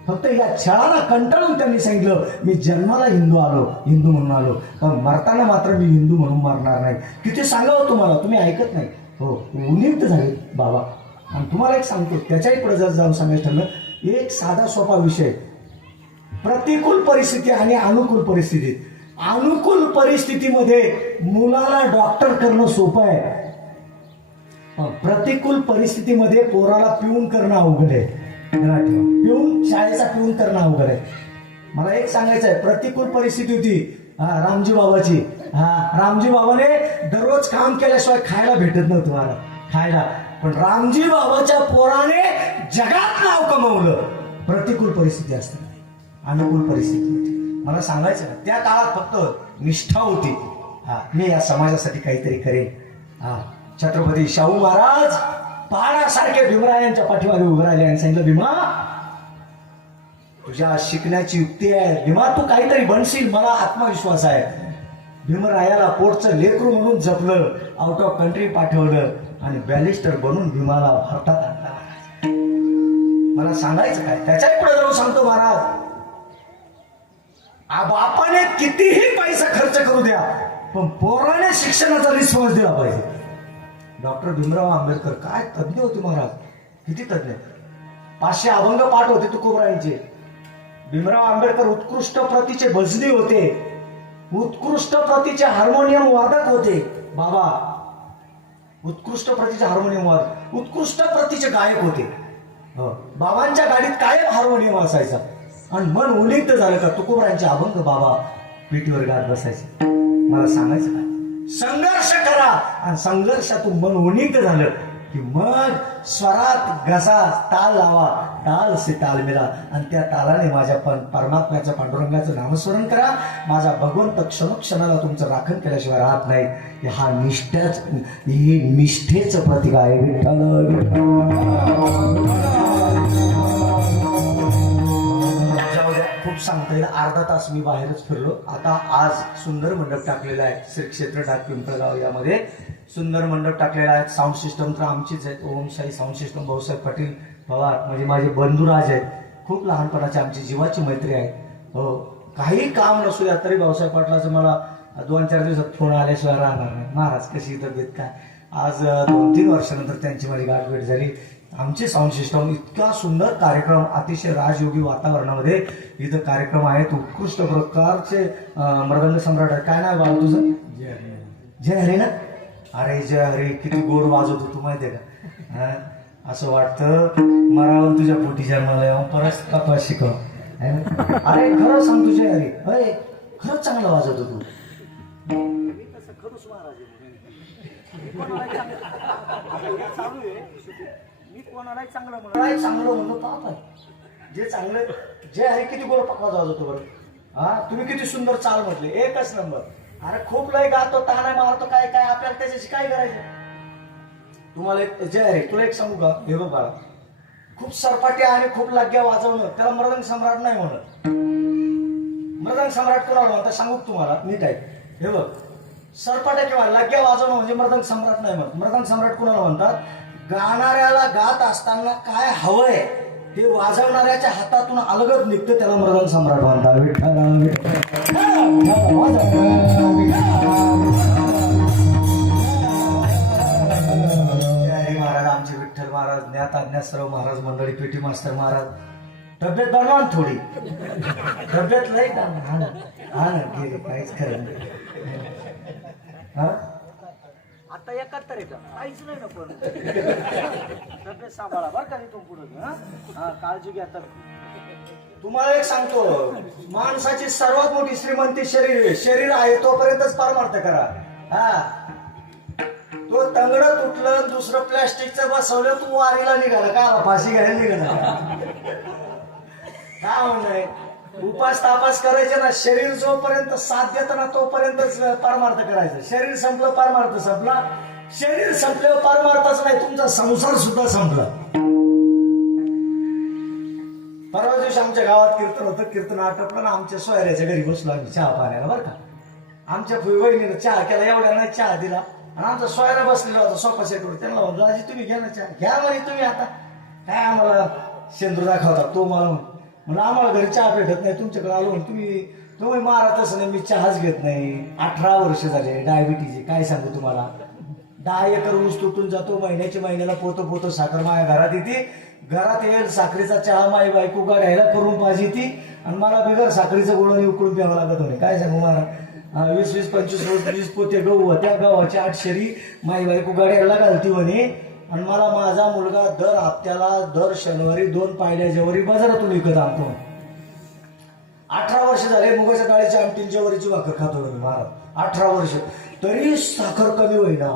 फक्त या छळाला कंटाळून त्यांनी सांगितलं, मी जन्माला हिंदू म्हणून आलो, पण मरताना मात्र मी हिंदू म्हणून मरणार नाही. किती सांगावं तुम्हाला, तुम्ही ऐकत नाही. हो, उन्नित झाले बाबा. आणि तुम्हाला एक सांगतो, त्याच्याही पुढे जर जाऊन सांगायचं ठरलं, एक साधा सोपा विषय, प्रतिकूल परिस्थिती आणि अनुकूल परिस्थिती. अनुकूल परिस्थितीमध्ये मुलाला डॉक्टर करणं सोपं आहे, प्रतिकूल परिस्थितीमध्ये पोराला पिऊन करणं अवघड आहे. शाळेचा पिऊन करणं अवघड आहे. मला एक सांगायचं आहे, प्रतिकूल परिस्थिती होती रामजी बाबाची. रामजी बाबाने दररोज काम केल्याशिवाय खायला भेटत नव्हतं मला, खायला. पण रामजी बाबाच्या पोराने जगात नाव कमवलं. प्रतिकूल परिस्थिती असते, अनुकूल परिस्थिती होती. मला सांगायचं ना, त्या काळात फक्त निष्ठा होती. मी या समाजासाठी काहीतरी करेन. छत्रपती शाहू महाराज पहाडासारखे भीमरायांच्या पाठीमागे उभे राहिले आणि सांगितलं, भीमा तुझ्या शिकण्याची युक्ती आहे, भीमा तू काहीतरी बनशील, मला आत्मविश्वास आहे. भीमरायाला पोटचं लेकरू म्हणून जपलं, आउट ऑफ कंट्री पाठवलं आणि बॅलिस्टर बनून भीमाला भारतात आणला. मला सांगायचं काय, त्याच्याही पुढे जाऊन सांगतो महाराज, बापाने कितीही पैसा खर्च करू द्या, पण पोराने शिक्षणाचा रिस्पॉन्स दिला पाहिजे. डॉक्टर भीमराव आंबेडकर काय तज्ञ होते महाराज, किती तज्ञ. 500 अभंग पाठ होते तुकोबरायांचे. भीमराव आंबेडकर उत्कृष्ट प्रतीचे भजनी होते, उत्कृष्ट प्रतीचे हार्मोनियम वादक होते बाबा, उत्कृष्ट प्रतीचे हार्मोनियम वादक, उत्कृष्ट प्रतीचे गायक होते. हो. बाबांच्या गाडीत कायम हार्मोनियम असायचा. आणि मन उलिक्त झालं का तुकोबरांचे अभंग बाबा पिठीवर गात बसायचे. मला सांगायचं काय, संघर्ष करा, आणि संघर्षातून मन उनिक्त झालं की मग स्वरात घसा ताल लावा, ताल से ताल मिळा, आणि त्या तालाने माझ्या परमात्म्याचं पांडुरंगाचं नामस्मरण करा. माझा भगवंत क्षणोक्षणाला तुमचं राखण केल्याशिवाय राहत नाही. हा ही निष्ठेचं प्रतीक आहे. विठ्ठल खूप सांगता येईल, अर्धा तास मी बाहेरच फिरलो. आता आज सुंदर मंडप टाकलेला आहे श्री क्षेत्र डाक पिंपळगाव, यामध्ये सुंदर मंडप टाकलेला आहे. साऊंड सिस्टम तर आमचीच आहे, ओमशाही साऊंड सिस्टम, भाऊसाहेब पाटील पवार म्हणजे माझे बंधुराज आहेत. खूप लहानपणाची आमची जीवाची मैत्री आहे. हो, काही काम नसू द्या तरी भाऊसाहेब पाटलाचं मला 2-4 दिवसात फोन आल्याशिवाय राहणार नाही. महाराज कशी तब्येत काय. आज 2-3 वर्षानंतर त्यांची माझी गाठभेट झाली. आमचे साऊंड सिस्टम, इतका सुंदर कार्यक्रम, अतिशय राजयोगी वातावरणामध्ये इथं कार्यक्रम आहेत. उत्कृष्ट प्रकारचे मृदंग सम्राट आहे. काय नाव बाबा तुझं? जय हरी ना. अरे जय हरी, किती गोड वाजवतो तू माहितीये का. असं वाटतं मरावून तुझ्या पोटी जन्माला येऊन परत कपा शिकव. अरे खरं सांग तू जय हरी, अरे खरंच चांगलं वाजवतो तू. कोणालाही चांगलं म्हणलं पाप आहे. जे चांगलं जे आहे किती गोड पक्का वाजवतो बरं. हा, तुम्ही किती सुंदर चाल म्हटले, एकच नंबर. अरे खूप लय गातो, ताना मारतो, काय काय आपल्याला त्याच्याशी काय करायचं. तुम्हाला एक जे आहे, तुला एक सांगू का, हे बघ बाळा, खूप सरपाटी आणि खूप लाग्या वाजवणं त्याला मृदंग सम्राट नाही म्हणत. मृदंग सम्राट कोणाला म्हणतात सांगू तुम्हाला, नीट आहे. हे बघ, सरपाट्या किंवा लाग्या वाजवणं म्हणजे मृदंग सम्राट नाही म्हणत. मृदंग सम्राट कोणाला म्हणतात, गाणाऱ्याला गात असताना काय हवंय ते वाजवणाऱ्याच्या हातातून अलगद निघतं, त्याला मृदंग सम्राट म्हणतात. महाराज, आमचे विठ्ठल महाराज, ज्ञात अज्ञात सर्व महाराज मंडळी, पेटी मास्तर महाराज, तब्येत बनवा थोडी, तब्येत लई हा ना गेली, काहीच खरं नाही. आता 71 आहे का, काहीच नाही ना. पण तब्येत सांभाळा बरं का, इथून पुढे काळजी घ्या. तर तुम्हाला एक सांगतो, माणसाची सर्वात मोठी श्रीमंती शरीर, शरीर आहे तोपर्यंतच परमार्थ करा. हा, तो तंगड तुटलं, दुसरं प्लॅस्टिकचं बसवलं, तू वारीला निघाला का, फाशी घ्यायला निघाला काय म्हणणं. उपास तापास करायचे ना, शरीर जोपर्यंत साथ देतं ना तोपर्यंतच परमार्थ करायचं. शरीर संपलं परमार्थ संपला, शरीर संपल्यावर परमार्थच नाही, तुमचा संसार सुद्धा संपला. परवा दिवशी आमच्या गावात कीर्तन होतं, कीर्तन आटपलं ना, आमच्या सोयऱ्याच्या घरी बसलो आम्ही चहा पाण्याला बरं का. आमच्या वहिनीनं चहा केला, एवढ्या नाही चहा दिला, आणि आमचा सोयरा बसलेला होता सोफा सेटवर. त्यांना म्हणलं आजी तुम्ही घ्या ना चहा. घ्या म्हणे तुम्ही, आता काय आम्हाला शेंदूर दाखवता. तो मला म्हणलं आम्हाला घरी चहा भेटत नाही, तुमच्याकडे आलो तुम्ही मारतच नाही, मी चहाच घेत नाही. 18 वर्ष झाले, डायबिटीज, काय सांगू तुम्हाला. 10 एकर ऊस तुटून जातो, महिन्याला पोतं साखर माझ्या घरात येते. घरात येईल साखरेचा चहा माई बायको गाड्याला करून पाहिजे ती, आणि मला बिगर साखरेचं गुळणी उकळून प्यावं लागत होते. काय सांगू मला, 20-25 पोते गहू, त्या गव्हाच्या 8 शेरी माई बायको गाड्याला घालती म्हणे. आणि मला माझा मुलगा दर हप्त्याला दर शनिवारी 2 पायल्या जेवारी बाजारातून विकत आणतो. 18 वर्ष झाले, मुगाच्या डाळीच्या आमटीन जेवारीची भाकर खातो मी महाराज. 18 वर्ष तरी साखर कमी होईना.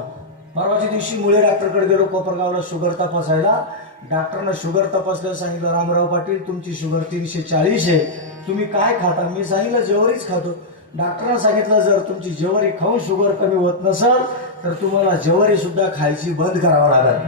परवाच्या दिवशी मुळे डॉक्टरकडे गेलो कोपरगावला शुगर तपासायला. डॉक्टरनं शुगर तपासल्यावर सांगितलं, रामराव पाटील तुमची शुगर 340 आहे, तुम्ही काय खाता. मी सांगितलं जेवारीच खातो. डॉक्टरनं सांगितलं जर तुमची जेवारी खाऊन शुगर कमी होत नसेल तर तुम्हाला जेवारी सुद्धा खायची बंद करावं लागेल.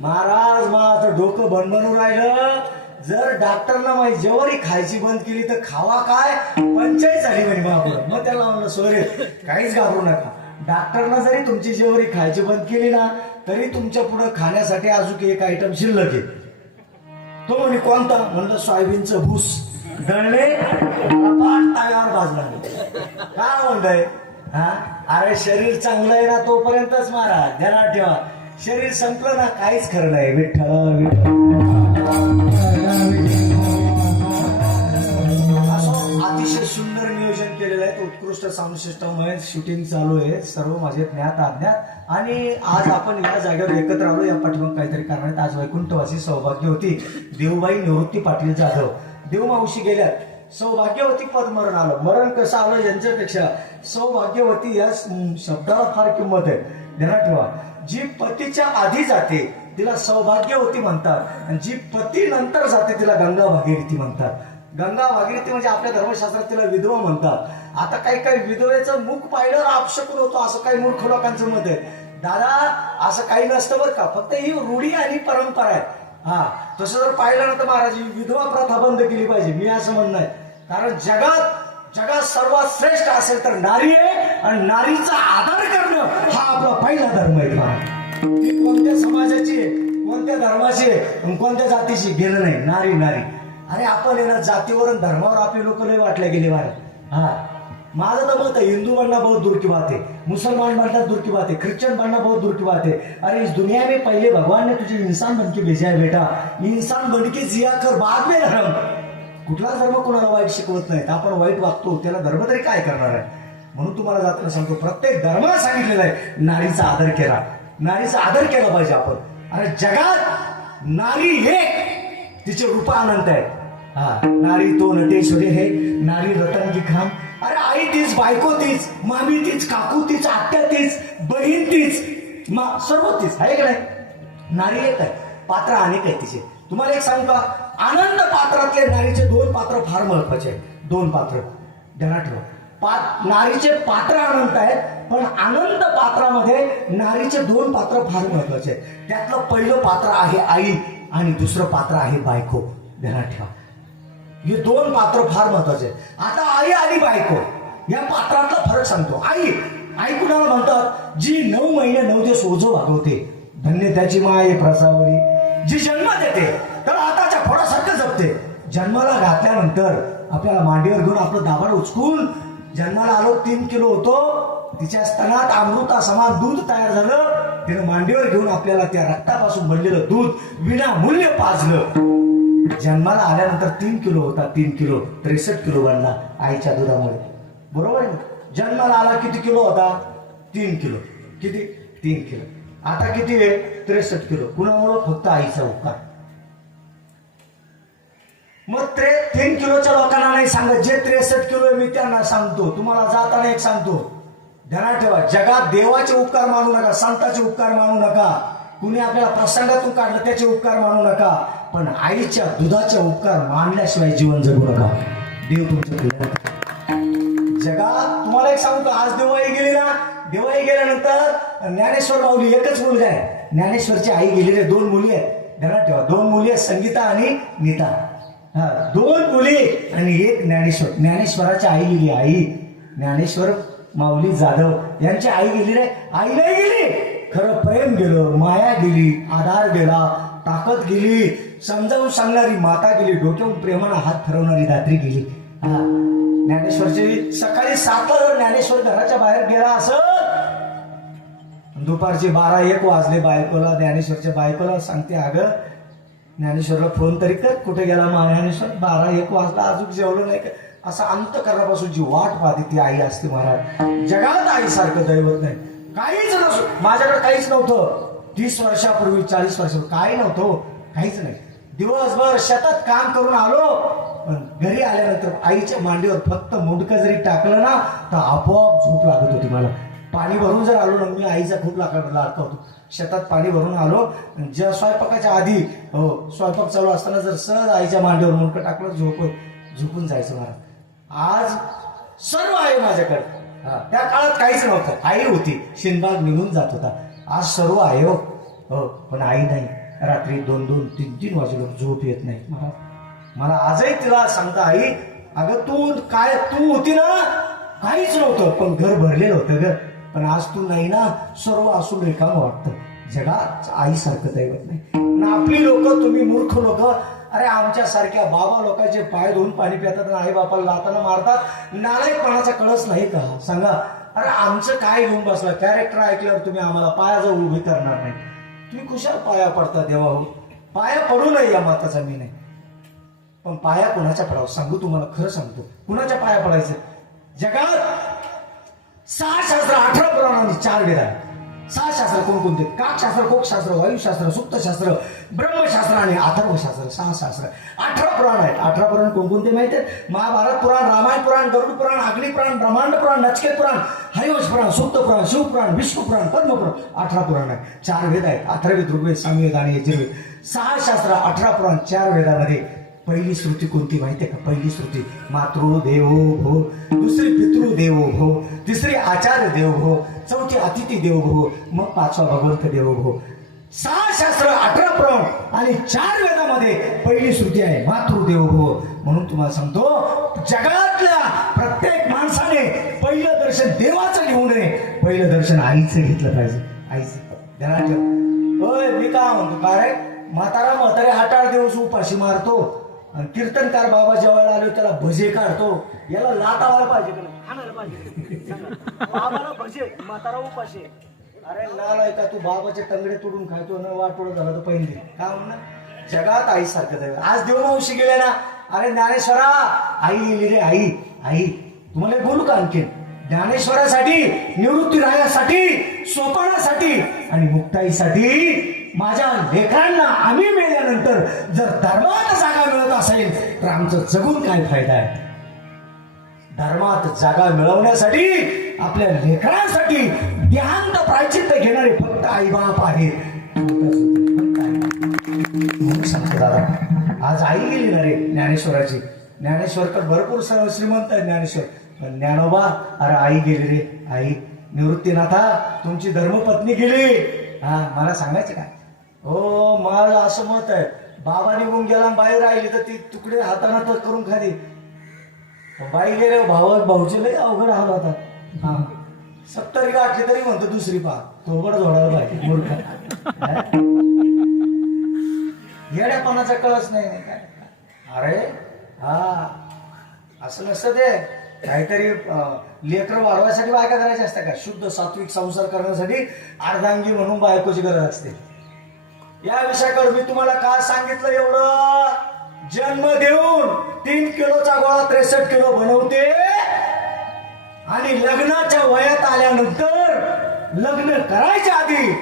महाराज माझं डोकं बनवून राहिलं. जर डॉक्टरनं माझी जेवारी खायची बंद केली तर खावा काय, पंचायत झाली म्हणे महापुढं. मग त्याला म्हणलं सोरे काहीच घाबरू नका, डॉक्टरनं जरी तुमची जेवारी खायची बंद केली ना तरी तुमच्या पुढे खाण्यासाठी अजून एक आयटम शिल्लक आहे. तो म्हणे कोणता. म्हणलं सोयाबीनचं भूस दळले, पाठ ताव्यावर भाजला. काय म्हणतंय. हा, अरे शरीर चांगलं आहे ना तोपर्यंतच महाराज, ध्यानात ठेवा. शरीर संपलं ना काहीच खरं नाही. विठ्ठल विठ्ठल अतिशय सुंदर नियोजन केलेलं आहे. उत्कृष्ट साऊंड सिस्टम आहे, शूटिंग चालू आहे, सर्व माझे ज्ञात अज्ञात. आणि आज आपण या जागेवर एकत्र आलो. या पाठीमाग काहीतरी कारण आहेत. आज वैकुंठवासी सौभाग्यवती देवबाई निवृत्ती पाटील जाधव देवमावशी गेल्यात. सौभाग्यवती पद मरण आलं. मरण कसं आलं यांच्यापेक्षा सौभाग्यवती या शब्दाला फार किंमत आहे. ध्यानात ठेवा, जी पतीच्या आधी जाते तिला सौभाग्यवती म्हणतात, आणि जी पती नंतर जाते तिला गंगा भागीरथी म्हणतात. गंगा भागीरथी म्हणजे आपल्या धर्मशास्त्रात तिला विधवा म्हणतात. आता काही काही विधवेचं मुख पाहिल्यावर अपशकुन होतो असं काही मूर्ख लोकांचं मत आहे. दादा असं काही नसतं बरं का, फक्त ही रूढी आणि परंपरा आहे. हा, तसं जर पाहिलं ना तर महाराज ही विधवा प्रथा बंद केली पाहिजे, मी असं म्हणणं आहे. कारण जगात सर्वात श्रेष्ठ असेल तर नारी आहे, आणि नारीचा आदर करणं हा आपला पहिला धर्म आहे. ती कोणत्या समाजाची आहे, कोणत्या धर्माची आहे, कोणत्या जातीची घेणं नाही. नारी नारी. अरे आपण ना जातीवर धर्मावर आपले लोक लय वाटले गेले बाहेर. हा, माझं तर मत है, हिंदू बनना बहुत दूर की बात है, मुसलमान बनना दूर की बात है, क्रिश्चियन बनना बहुत दूर की बात है. अरे इस दुनिया में पहले भगवान ने तुझे इंसान बन के भेजा है बेटा. इंसान बन के जिया कर, बाद में धर्म. कुठला धर्म कोणाला वाईट शिकवत नाहीत. आपण वाईट वागतो त्याला धर्म तरी काय करणार आहे. म्हणून तुम्हाला जाताना सांगतो, प्रत्येक धर्माला सांगितलेलं आहे नारीचा आदर केला, नारीचा आदर केला पाहिजे आपण. अरे जगात नारी एक, तिचे रूप अनंत आहे. हा, नारी तो नटेश्वरी है, नारी रतन की खान. अरे आई तीच, बायको तीच, मामी तीच, काकू तीच, आत्या तीच, बहीण तीच, सर्व तीच आहे का नाही. नारी एक आहे, पात्र अनेक आहे तिचे. तुम्हाला एक सांगू का, आनंद पात्रातले नारीचे दोन पात्र फार महत्वाचे आहेत. दोन पात्र ध्यानात ठेवा. नारीचे पात्र अनंत आहेत, पण आनंद पात्रामध्ये नारीचे दोन पात्र फार महत्वाचे आहेत. त्यातलं पहिलं पात्र आहे आई, आणि दुसरं पात्र आहे बायको. ध्यानात ठेवा, हे दोन पात्र फार महत्वाचे आहेत. आता आई आणि बायको या पात्रातला फरक सांगतो. आई कुणाला म्हणतात, जी 9 महिने 9 दिवस ओझं भागवते, धन्य त्याची माय प्रसावली. जी जन्म देते तर आताच्या फोडासारखं जपते. जन्माला घातल्यानंतर आपल्याला मांडीवर घेऊन आपलं दाबाड उचकून, जन्माला आलो 3 किलो होतो, तिच्या स्तनात अमृता समान दूध तयार झालं, तिनं मांडीवर घेऊन आपल्याला त्या रक्तापासून बनलेलं दूध विनामूल्य पाजलं. जन्माला आल्यानंतर 3 किलो होता, 3 किलो 63 किलो बनला आईच्या दुधामुळे. बरोबर आहे. जन्माला आला किती किलो होता, 3 किलो. किती, 3 किलो. आता किती आहे, 63 किलो. कुणामुळं, फक्त आईचा उपकार. मग 3 किलोच्या लोकांना नाही सांगत, जे 63 किलो मी त्यांना सांगतो. तुम्हाला जाताना एक सांगतो, ध्यानात ठेवा, जगात देवाचे उपकार मानू नका, संतांचे उपकार मानू नका, कुणी आपल्याला प्रसंगातून काढलं त्याचे उपकार मानू नका, पण आईच्या दुधाचे उपकार मानल्याशिवाय जीवन जगू नका. देव तुमचं जगात. तुम्हाला एक सांगतो, आज देवाई गेली ना, देवाई गेल्यानंतर ज्ञानेश्वर माऊली एकच मुलगा आहे. ज्ञानेश्वरची आई गेलेली 2 मुली आहेत. ध्यानात ठेवा, 2 मुली आहेत, संगीता आणि नीता. हा, 2 मुली आणि एक ज्ञानेश्वर. ज्ञानेश्वराची आई गेली, आई ज्ञानेश्वर माऊली जाधव यांची आई गेली रे. आई नाही गेली, खरं प्रेम गेलं, माया गेली, आधार गेला, ताकद गेली, समजावून सांगणारी माता गेली, डोक्यावरून प्रेमानं हात फिरवणारी दात्री गेली. हा, ज्ञानेश्वरची सकाळी 7ला जर ज्ञानेश्वर घराच्या बाहेर गेला असं, दुपारचे 12-1 वाजले, बायकोला, ज्ञानेश्वरच्या बायकोला सांगते, अगं ज्ञानेश्वरला फोन तरी कर, कुठे गेला मग ज्ञानेश्वर, 12-1 वाजला अजून जेवलं नाही का. असं अंतःकरणापासून जी वाट पाहते ती आई असते महाराज. जगात आईसारखं दैवत नाही, काहीच नसो. माझ्याकडे काहीच नव्हतं 30 वर्षापूर्वी, 40 वर्षापूर्वी काही नव्हतं, काहीच नाही. दिवसभर शेतात काम करून आलो, पण घरी आल्यानंतर आईच्या मांडीवर फक्त मुंडकं जरी टाकलं ना तर आपोआप झोप लागत होती मला. पाणी भरून जर आलो ना, मी आईचा खूप लाडका होतो. शेतात पाणी भरून आलो, ज्या स्वयंपाकाच्या आधी स्वयंपाक चालू असताना जर सहज आईच्या मांडीवर मुंडकं टाकलं, झोपून जायचं मला. आज सर्व आहे माझ्याकडे. त्या काळात काहीच नव्हतं, आई होती, शिनबाग निघून जात होता. आज सर्व आहे हो, पण आई नाही. रात्री 2-2, 3-3 वाजेला झोप येत नाही मला आजही तिला सांगता, आई अगं तू होती ना, काहीच नव्हतं पण घर भरलेलं होतं ग, पण आज तू नाही ना, सर्व असून रिकामं वाटतं. जगात आईसारखं दैवत नाही. पण आपली लोक, तुम्ही मूर्ख लोक, अरे आमच्यासारख्या बाबा लोकांचे पाय धुवून पाणी पितात आणि आई बापाला लाताना मारतात. नालायकपणाचा कळस नाही का, सांगा. अरे आमचं काय घेऊन बसला, कॅरेक्टर ऐकल्यावर तुम्ही आम्हाला पायाजवळ उभी करणार नाही. तुम्ही कुशाल पाया पडता देवा हो, पाया पडू नये या माताचा मी नाही. पण पाया कोणाच्या पडावं सांगू तुम्हाला, खरं सांगतो. कुणाच्या पाया पडायचं? जगात 6 शास्त्र, 18 पुराण आणि 4 वेद आहेत. 6 शास्त्र कोणकोणते? काकशास्त्र, कोकशास्त्र, वायुशास्त्र, सुप्तशास्त्र, ब्रह्मशास्त्र आणि अथर्वशास्त्र. 6 शास्त्र. 18 पुराण आहेत. 18 पुराण कोणकोणते माहिती आहेत? महाभारत पुराण, रामायण पुराण, गरुड पुराण, अग्नि पुराण, ब्रह्मांड पुराण, नचिकेत पुराण, हरिवंश पुराण, सुप्त पुराण, शिवपुराण, विष्णू पुराण, पद्म पुराण. 18 पुराण आहेत. 4 वेद आहेत. अथर्ववेद, ऋग्वेद, सामवेद आणि यजुर्वेद. 6 शास्त्र, 18 पुराण, 4 वेदामध्ये पहिली श्रुती कोणती माहिती आहे का? पहिली श्रुती मातृदेवो भव, दुसरी पितृदेवो भव, तिसरी आचार्य देवो भव, चौथी अतिथी देवो भव, मग 5वा भगवंत देवो भव. 6 शास्त्र, 18 पुराण आणि 4 वेदामध्ये पहिली श्रुती आहे मातृदेवो भव. म्हणून तुम्हाला सांगतो, जगातल्या प्रत्येक माणसाने पहिलं दर्शन देवाचं घेऊन नये, पहिलं दर्शन आईचं घेतलं पाहिजे. आईचं ध्यानात ठेव. ओय मी काय म्हणतो, काय म्हातारे हाटाळ दिवस उपाशी मारतो आणि कीर्तनकार बाबा जेवायला आलो त्याला भजे काढतो. याला लाटावायला पाहिजे का नाही? आणायला पाहिजे. सांगा. बाबाला भजे, म्हातारा उपाशी. अरे लाल का तू बाबाचे टंगडे तोडून खायतो न वाटोळ झाला तर पहिले का म्हणणं? जगात आई सारखं आहे. आज देवमावशी गेले ना, अरे ज्ञानेश्वरा आई गेली रे, आई आई. तुम्हाला एक बोलू का आणखीन? ज्ञानेश्वरासाठी, निवृत्ती रायासाठी, सोपानासाठी आणि मुक्ताईसाठी माझ्या लेकरांना आम्ही मेल्यानंतर जर धर्मात जागा मिळत असेल तर आमचं जगून काय फायदा आहे? धर्मात जागा मिळवण्यासाठी आपल्या लेकरांसाठी देहांत प्रायचित्त घेणारे फक्त आईबाप आहेत. म्हणून सांगतो दादा, आज आई गेली ना रे ज्ञानेश्वराची. ज्ञानेश्वरकडे भरपूर श्रीमंत आहे ज्ञानेश्वर, पण ज्ञानोबा अरे आई गेली रे. आई निवृत्तीनाथा तुमची धर्मपत्नी गेली. हा मला सांगायचं काय? हो माझं असं मत आहे, बाबा निघून गेला बाई राहिली तर ती तुकडे हाताना तर करून खाली. बाई गेले भाऊचे लय अवघड हाल होता. हा 70 गाठली तरी म्हणतो दुसरी पा थोबड झोडायला पाहिजे. मूर्ख येड्यापणाचा कळच नाही काय. अरे हा असं नसतं ते. काहीतरी लेकर वाढवायसाठी बायका करायची असते का? शुद्ध सात्विक संसार करण्यासाठी अर्धांगी म्हणून बायकोची गरज असते. या विषयाकडे मी तुम्हाला काय सांगितलं एवढं? जन्म देऊन 3 किलोचा गोळा 63 किलो बनवते आणि लग्नाच्या वयात आल्यानंतर लग्न करायच्या आधी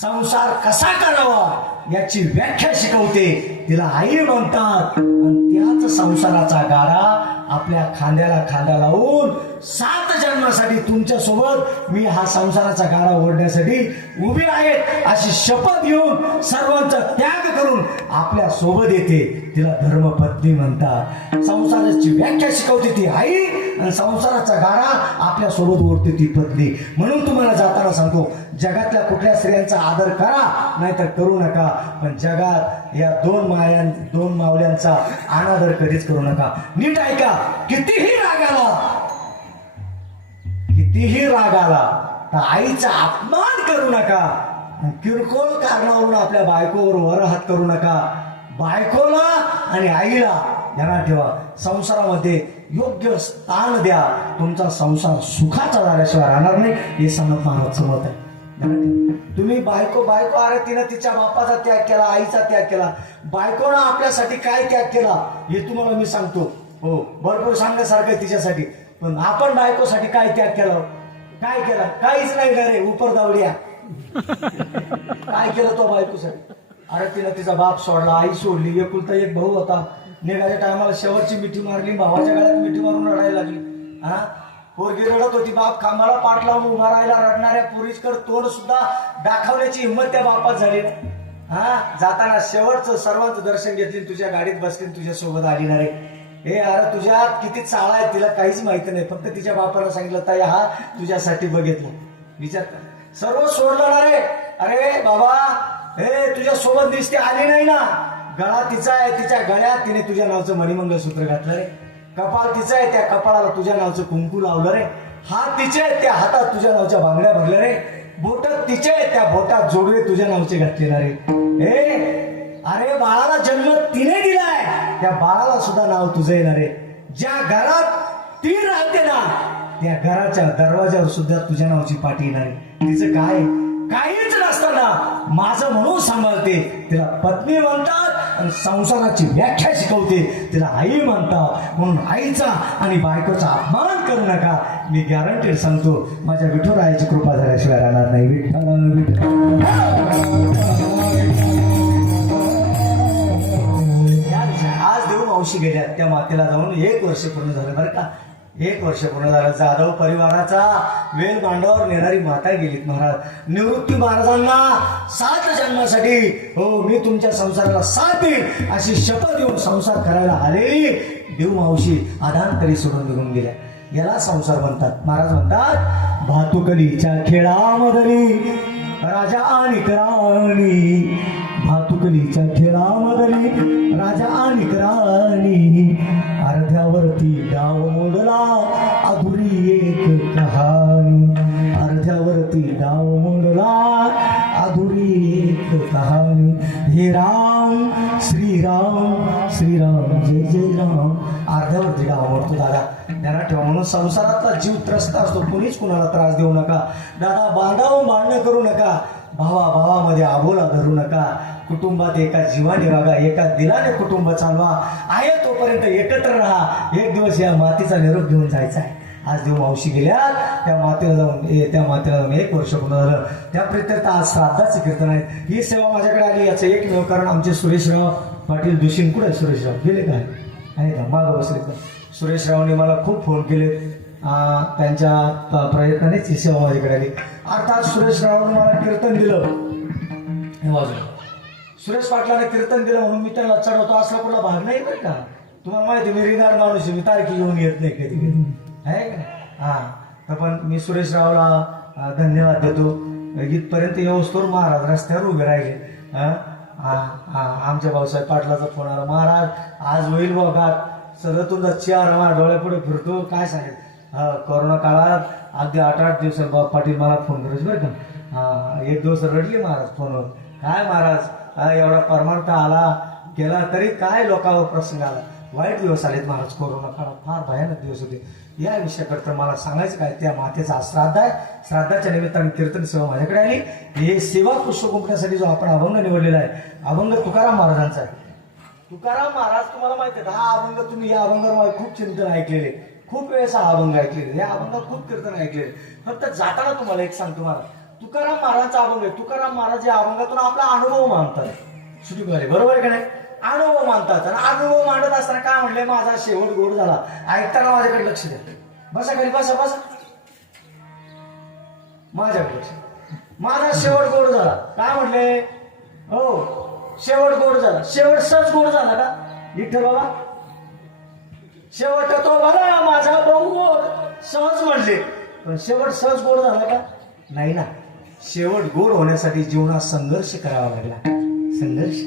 संसार कसा करावा याची व्याख्या शिकवते. तिला आई म्हणतात. आणि त्याच संसाराचा गाडा आपल्या खांद्याला खांदा लावून 7 जन्मासाठी तुमच्या सोबत मी हा संसाराचा गाडा ओढण्यासाठी उभी आहे अशी शपथ घेऊन सर्वांचा त्याग करून आपल्या सोबत येते. तिला धर्मपत्नी म्हणतात. संसाराची व्याख्या शिकवते ती आई आणि संसाराचा गाडा आपल्या सोबत ओढते ती पत्नी. म्हणून तुम्हाला जाताना सांगतो, जगातल्या कुठल्या स्त्रियांचा आदर करा नाहीतर करू नका, पण जगात या 2 मावल्यांचा अनादर कधीच करू नका. नीट ऐका, कितीही राग आला तर आईचा अपमान करू नका. किरकोळ कारणावरून आपल्या बायकोवर वर हात करू नका. बायकोला आणि आईला ध्यानात ठेवा. संसारामध्ये योग्य स्थान द्या. तुमचा संसार सुखाचा झाल्याशिवाय राहणार नाही. हे समज महाराजचं मत आहे. तुम्ही बायको अरे तिनं तिच्या बापाचा त्याग केला, आईचा त्याग केला. बायकोनं आपल्यासाठी काय त्याग केला हे तुम्हाला मी सांगतो. हो भरपूर सांगण्यासारखं आहे तिच्यासाठी. पण आपण बायकोसाठी काय त्याग केला? काय केला? काहीच नाही रे उपरदावड्या. काय केलं तो बायकोसाठी? अरे तिनं तिचा बाप सोडला, आई सोडली, एकुलता एक भाऊ होता. निघायच्या टायमाला शेवटची मिठी मारली, भावाच्या गळ्यात मिठी मारून रडायला लागली. हा पोरगी रडत होती, बाप खांबाला पाठ लावून उभा राहायला. रडणाऱ्या पोरीचकडे तोंड सुद्धा दाखवण्याची हिंमत त्या बापात झाली. हा जाताना शेवटचं सर्वांचं दर्शन घेतली, तुझ्या गाडीत बसली, तुझ्या सोबत आली ना रे. हे अरे तुझ्यात किती चाळा आहे तिला काहीच माहिती नाही. फक्त तिच्या बापाला सांगितलं ताई हा तुझ्यासाठी बघितलं. विचार कर, सर्व सोडलं ना रे. अरे बाबा हे तुझ्या सोबत दिसते आली नाही ना. गळा तिचा आहे, तिच्या गळ्यात तिने तुझ्या नावचं मणिमंगळसूत्र घातलं रे. कपाळ तिचं आहे, त्या कपाळाला तुझ्या नावचं कुंकू लावलं रे. हात तिचे आहेत, त्या हातात तुझ्या नावच्या बांगड्या भरल्या रे. बोट तिचे आहेत, त्या बोटात जोडवे तुझ्या नावचे घातले ना रे. अरे बाळाला जन्म तिने दिलाय, त्या बाळाला सुद्धा नाव तुझं येणार आहे. ज्या घरात ती राहते ना त्या घराच्या दरवाजावर सुद्धा तुझ्या नावाची पाठी येणार आहे. तिचं काय काहीच नसताना माझं म्हणून सांभाळते. तिला पत्नी म्हणतात आणि संसाराची व्याख्या शिकवते, तिला आई म्हणतात. म्हणून आईचा आणि बायकोचा अपमान करू नका. मी गॅरंटेड सांगतो, माझ्या विठुरायाची कृपा झाल्याशिवाय राहणार नाही. विठ्ठल विठ्ठल. आज देऊ मावशी गेल्या, त्या मातेला जाऊन 1 वर्ष पूर्ण झालं बरं का. 1 वर्ष पूर्ण झालं. जाधव परिवाराचा वेल मांडावर नेणारी माता गेली. महाराज निवृत्ती महाराजांना 7 जन्मासाठी, हो मी तुमच्या संसाराला 7 देईन अशी शपथ देऊन संसार करायला आलेली देव मावशी आधांतरी सोडून निघून गेल्या. याला संसार म्हणतात. महाराज म्हणतात, भातुकलीच्या खेळामधली राजा आणि राणी, भातुकलीच्या खेळामधली राजा आणि राणी, अर्ध्यावरती डाव मोडला अधुरी एक कहाणी, अर्ध्यावरती डाव मोडला अधुरी एक कहाणी. हे राम श्रीराम श्रीराम जय जय राम. अर्ध्यावरती डाव मोडतो दादा, त्यांना ठेवा. म्हणून संसारातला जीव त्रस्त असतो. कुणीच कुणाला त्रास देऊ नका दादा. बांधावून भांडणं करू नका. भावामध्ये आबोला धरू नका. कुटुंबात एका जीवाने वागा, एका दिलाने कुटुंब चालवा. आहे तोपर्यंत एकत्र राहा. एक दिवस या मातीचा निरोप घेऊन जायचा आहे. आज देव मावशी गेल्या, त्या मातेला जाऊन 1 वर्ष पूर्ण झालं. त्या प्रित्यर्थ आज श्राद्धाचे कीर्तन आहे. ही सेवा माझ्याकडे आली याचं एकमेव कारण आमचे सुरेशराव पाटील दुशीन. कुठे सुरेशराव गेले काय आहे का? मागं बसले का? सुरेशरावने मला खूप फोन केले. त्यांच्या प्रयत्नानेच ही सेवा माझ्याकडे आली. अर्थात सुरेशरावने मला कीर्तन दिलं. हे बाजूला सुरेश पाटलाने कीर्तन दिलं म्हणून मी त्यांना चढवतो असला कुठला भाग नाही बरं का. तुम्हाला माहिती मी रिनार माणूस, मी तारखी घेऊन येत नाही कधी कधी, आहे का? हां, तर पण मी सुरेशरावला धन्यवाद देतो. इथपर्यंत येऊस्तोवर महाराज रस्त्यावर उभे राहिले. आमच्या भाऊसाहेब पाटलाचा फोन आला, महाराज आज होईल बघा. सगळं तुमचा चेहरा माझ्या डोळ्यापुढे फिरतो. काय सांगेल, कोरोना काळात अगदी 8-8 दिवसात बाबा पाटील मला फोन करायचे बरं का. 1 दिवस रडली महाराज फोनवर. काय महाराज एवढा परमार्थ आला गेला तरी काय लोकांवर प्रसंग आला. वाईट दिवस आलेत महाराज. कोरोना काळात फार भयानक दिवस होते. या विषयाकडे मला सांगायचं काय, त्या मातेचा श्राद्ध आहे. श्राद्धाच्या निमित्ताने कीर्तन सेवा माझ्याकडे आली. हे सेवा पुष्प गुंफण्यासाठी जो आपण अभंग निवडलेला आहे, अभंग तुकाराम महाराजांचा आहे. तुकाराम महाराज तुम्हाला माहिती आहे, हा अभंग तुम्ही या अभंगावर खूप चिंतन ऐकलेले, खूप वेळेस हा अभंग ऐकलेले, या अभंगात खूप कीर्तन ऐकलेले. फक्त जाताना तुम्हाला एक सांगतो महाराज, तुकाराम महाराजचा अभंग आहे. तुकाराम महाराज या अभंगातून आपला अनुभव मानतात. सुटूक बरोबर आहे का नाही? अनुभव मानतात. आणि अनुभव मांडत असताना काय म्हणले, माझा शेवट गोड झाला. ऐकताना माझ्याकडे लक्ष द्या. बसा घरी, बसा बसा. माझ्याकडे लक्ष. माझा शेवट गोड झाला. काय म्हणले? हो, शेवट गोड झाला. शेवट सहज गोड झाला का विठ्ठल बाबा? शेवट तो बघा माझा बहु गोड सहज म्हणले, पण शेवट सहज गोड झाला का? नाही ना. शेवट गोड होण्यासाठी जीवनात संघर्ष करावा लागला. संघर्ष,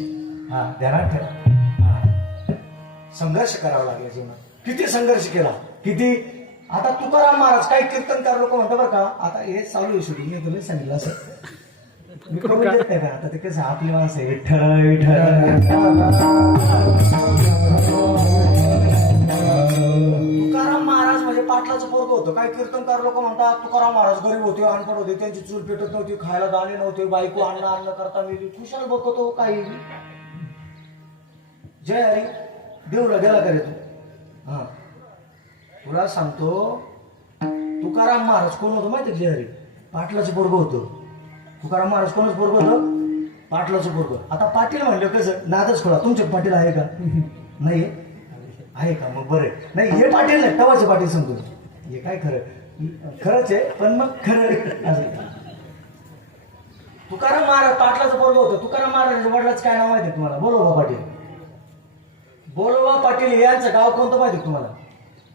हा ध्यानात ठेवा. संघर्ष करावा लागला जीवनात. किती संघर्ष केला, किती. आता तुकाराम महाराज काही कीर्तनकार लोक म्हणतात बरं का, आता हे चालू आहे शूटिंग, मी तुला सांगितलं असं मी करून देत नाही का. आता ते कसं आपली माणसं आहे, विठ्ठल विठ्ठल. तुकाराम महाराज म्हणजे पाटलाचं पोरग होतं. काही कीर्तनकार लोक म्हणतात तुकाराम महाराज गरीब होते, अनपड होते, त्यांची चूल पेटत नव्हती, खायला दाणे नव्हते, बायको अन्न करता मिली, खुशाल बघतो काही. जय हरी, देऊला गेला करे तू. हा, तुला सांगतो तुकाराम महाराज कोण होतं माहिती? जय हरी, पाटलाचं पोरग होतं. तुकाराम महाराज कोणच पोरग होतं? पाटलाचं पोरग. आता पाटील म्हणलं कसं नादच खोळा. तुमचे पाटील आहे का? नाही आहे का? मग बरं. नाही हे पाटील नाही, तवाचे पाटील सांगतो. हे काय खरं, खरंच आहे पण मग खरं. तुकाराम महाराज पाटलाचं पोरग होतं. तुकाराम महाराजांच्या वडिलाचं काय नाव माहिती तुम्हाला? बोलोबा पाटील. बोलोबा पाटील यांचं गाव कोणतं माहिती तुम्हाला?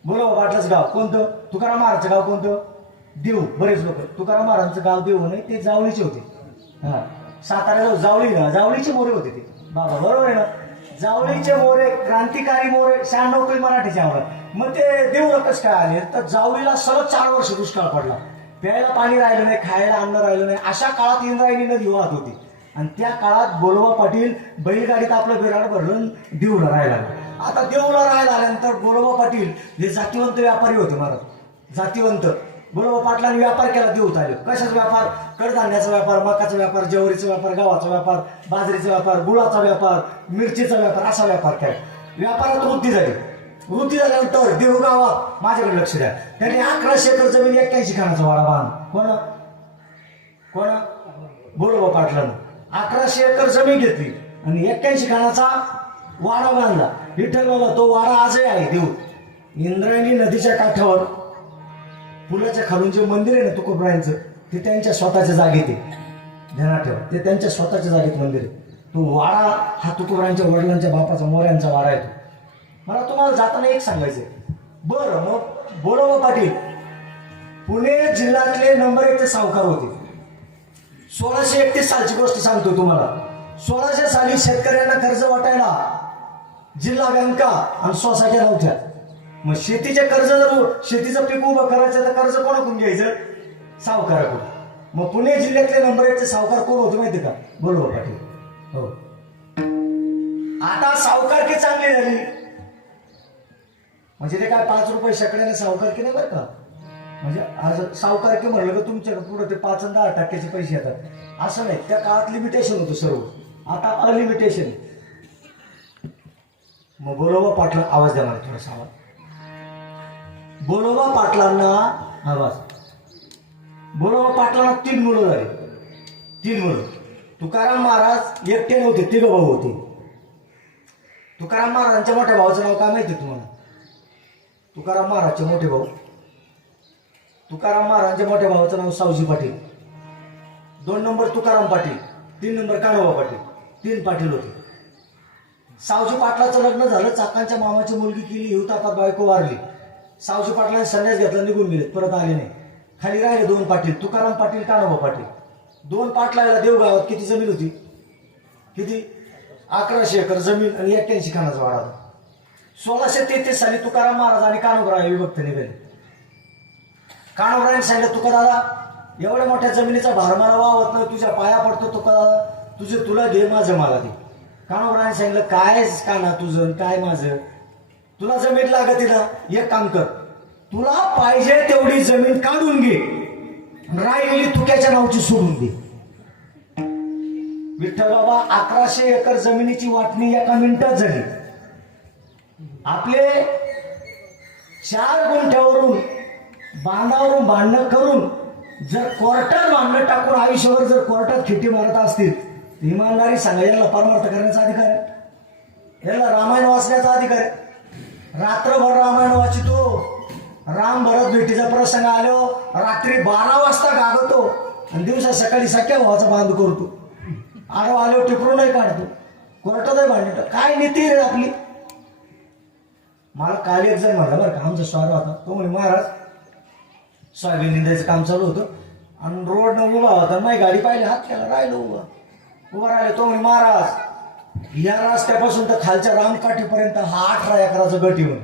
बोलोबा पाटलाचं गाव कोणतं? तुकाराम महाराजचं गाव कोणतं? देव. बरेच लोक तुकाराम महाराजांचं गाव देव नाही, ते जावळीचे होते. हा, साताऱ्याला जावळी ना, जावळीचे मोरे होते ते बाबा. बरोबर आहे ना? जावळीचे मोरे, क्रांतिकारी मोरे, 96 मराठीचे आम्हाला. मग ते देव कसं काय आले? तर जावळीला सलग 4 वर्ष दुष्काळ पडला. प्यायला पाणी राहिलं नाही, खायला अन्न राहिलं नाही. अशा काळात इंद्रायणी नदी वाहत होती. आणि त्या काळात बोलोबा पाटील बैलगाडीत आपलं बिराड भरून देऊला राहायला. आता देऊला राहायला आल्यानंतर बोलोबा पाटील हे जातीवंत व्यापारी होते महाराज. जातीवंत बोलो पाटलांनी व्यापार केला देऊत आले. कशाचा व्यापार? कडधान्याचा व्यापार, मकाचा व्यापार, ज्वारीचा व्यापार, गव्हाचा व्यापार, बाजरीचा व्यापार, गुळाचा व्यापार, मिरचीचा व्यापार, असा व्यापार केला. व्यापारात वृत्ती झाली. वृत्ती झाल्यानंतर देहू गावात माझ्याकडे लक्ष द्या. त्यांनी 1100 एकर जमीन 81 खानाचा वाडा बांध. कोण बोलो पाटलानं 1100 एकर जमीन घेतली आणि 81 खानाचा वाडा बांधला. विठ्ठल बाबा तो वाडा आजही आहे देऊ. इंद्रायणी नदीच्या काठावर पुलाच्या खालून जे मंदिर आहे ना तुकोबरायांचं, ते त्यांच्या स्वतःच्या जागेत आहे. ध्यानात ठेवा, ते त्यांच्या स्वतःच्या जागेत मंदिर आहे. तो वाडा हा तुकोबरायांच्या वडिलांच्या बापाचा मोऱ्यांचा वाडा आहे. मला तुम्हाला जाताना एक सांगायचंय. बरं मग बोलो पाटील पुणे जिल्ह्यातले नंबर 1 सावकार होते. 1631 सालची गोष्ट सांगतो तुम्हाला. 1600 साली शेतकऱ्यांना कर्ज वाटायला जिल्हा बँका आणि सोसायट्या नव्हत्या. मग शेतीचे कर्ज जर शेतीचं पीक उभं करायचं तर कर्ज कोणाकडून घ्यायचं? सावकाराकडून. मग पुणे जिल्ह्यातले नंबर 1 सावकार कोण होते माहिती का? बोलो पाटील. हो. आता सावकारकी चांगली झाली म्हणजे ते काय 5 रुपये शेकड्याने सावकारकी नाही बरं का. म्हणजे आज सावकारकी म्हणलं तर तुमच्या पुढे ते 5 आणि 10% पैसे येतात असं नाही. त्या काळात लिमिटेशन होतं सर्व. आता अनलिमिटेशन. मग बोलोबा पाटला आवाज द्या मला थोडासा आवाज. बोलोबा पाटलांना आवाज. बोलोबा पाटलांना 3 मुलं झाली. 3 मुलं. तुकाराम महाराज एकटे नव्हते, 3 भाऊ होते. तुकाराम महाराजांच्या मोठ्या भावाचं नाव काय माहिती तुम्हाला? तुकाराम महाराजचे मोठे भाऊ. तुकाराम महाराजांच्या मोठ्या भावाचं नाव सावजी पाटील. 2 number Tukaram Patil, 3 number Kanhoba Patil. 3 पाटील होते. सावजी पाटलाचं लग्न झालं. चाकांच्या मामाची मुलगी केली. हिवतापात बायको वारली. सावजी पाटलांनी संन्यास घेतला, निघून गेले, परत आले नाही. खाली राहिले 2 पाटील, तुकाराम पाटील, कान्होबा पाटील. 2 पाटलाला देवगावात किती जमीन होती? किती? 1100 एकर जमीन आणि 81 खानाचा वाडा. 1633 साली तुकाराम महाराज आणि कान्होबराय विभक्त निघाले. कान्होबरायांनी सांगितलं, तुका दादा एवढ्या मोठ्या जमिनीचा भार मला वावत नाही, तुझ्या पाया पडतो तुका दादा, तुला घे, माझं मला दे. कान्होबरायांनी सांगितलं, काय काना तुझं काय माझं? तुला जमीन लागत ना, एक काम कर, तुला पाहिजे तेवढी जमीन काढून घे, राहिलेली तुक्याच्या नावची सोडून दे. विठ्ठल बाबा 1100 एकर जमिनीची वाटणी एका मिनिटात झाली. आपले 4 गुंठ्यावरून बांधावरून भांडणं करून जर कोर्टात भांडणं टाकून आयुष्यावर जर कोर्टात खिटी मारत असतील, इमानदारी सांगा, याला परमार्थ करण्याचा अधिकार आहे? याला रामायण वाचण्याचा अधिकार आहे? रात्रभर रामायण वाचितो. राम भरत भेटीचा प्रसंग आलो, रात्री 12 वाजता गागतो आणि दिवसा सकाळी सख्या भावाचा बांध करतो. आडो आलो टिपरूनही काढतो, कोर्टातही भांडण. काय नीती रे आपली? मला काल एक जण म्हणलं बरं का, आमचा स्वार होता, तो म्हणे महाराज सोयाबीन निंदायचं काम चालू होतं आणि रोडनं उभा होता, माझी गाडी पाहिली, हात केला, राहिलो उभा राहिले. तो म्हणे महाराज या रस्त्यापासून तर खालच्या रामकाठीपर्यंत हा 18 एकराचा गट येऊन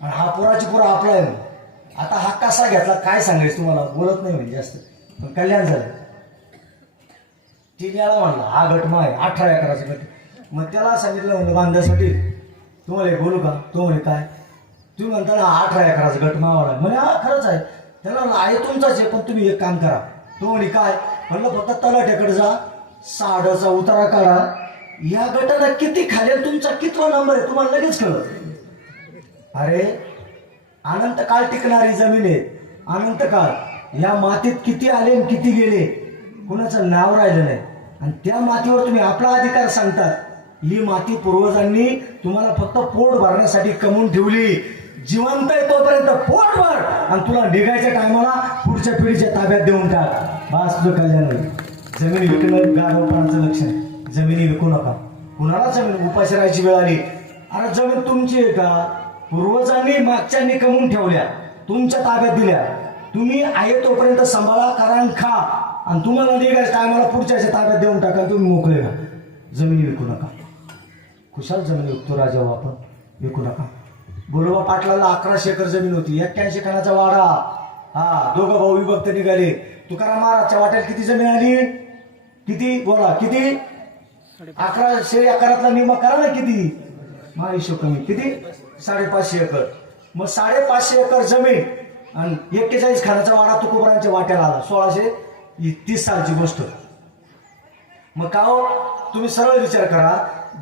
आणि हा पुराची पुरा आपला आहे. आता हा कसा घेतला काय सांगायचं तुम्हाला, बोलत नाही म्हणजे जास्त, पण कल्याण झालं. 3 वेळा म्हणला हा गट माय 18 एकराचा गट. मग त्याला सांगितलं म्हणलं बांधण्यासाठी, तुम्हाला एक बोलू का? तो म्हणे काय? तुम्ही म्हणता ना 18 एकराचा गट मावाला. म्हणे हा खरंच आहे. त्याला आहे तुमचाच आहे, पण तुम्ही एक काम करा. तो म्हणे काय? म्हणलं फक्त तलाठ्याकडे जा, 6चा उतारा काढा, या गटाला किती खाली तुमचा कितवा नंबर आहे तुम्हाला लगेच कळत. अरे अनंत काळ टिकणारी जमीन आहे, अनंत काळ. या मातीत किती आले आणि किती गेले कुणाचं नाव राहिलं नाही, आणि त्या मातीवर तुम्ही आपला अधिकार सांगतात. ही माती पूर्वजांनी तुम्हाला फक्त पोट भरण्यासाठी कमवून ठेवली. जिवंत आहे तोपर्यंत पोट भर, आणि तुला निघायच्या टायमाला पुढच्या पिढीच्या ताब्यात देऊन टाक. बस तुझं कल्याण होईल. जमीन विकणं गाढवपणाचं लक्षण. जमिनी विकू नका. कुणाला जमीन उपाशी राहायची वेळ आली, अरे जमीन तुमची आहे का? पूर्वजांनी मागच्यांनी कमवून ठेवल्या, तुमच्या ताब्यात दिल्या. तुम्ही आहे तोपर्यंत सांभाळा, कारण खा, आणि तुम्हाला निघायच्या टायमाला पुढच्याच्या ताब्यात देऊन टाका. तुम्ही मोकळे का. जमिनी विकू नका. खुशाल जमीन विकतो राजा हो आपण, विकू नका. बोलोबा पाटलाला 1100 एकर जमीन होती, 81 खानाचा वाडा. हा 2 भाऊ विभक्त निघाले. तुकाराम महाराजच्या वाट्यात किती जमीन आली? किती बोला, किती? 1100 एकरातला निम्मा करा ना, किती? महाहिशोब कमी, किती? 550 एकर. मग 550 एकर जमीन आणि 41 खानाचा वाडा तुकोबरांच्या वाट्याला आला 1630 सालची गोष्ट. मग का हो, तुम्ही सरळ विचार करा,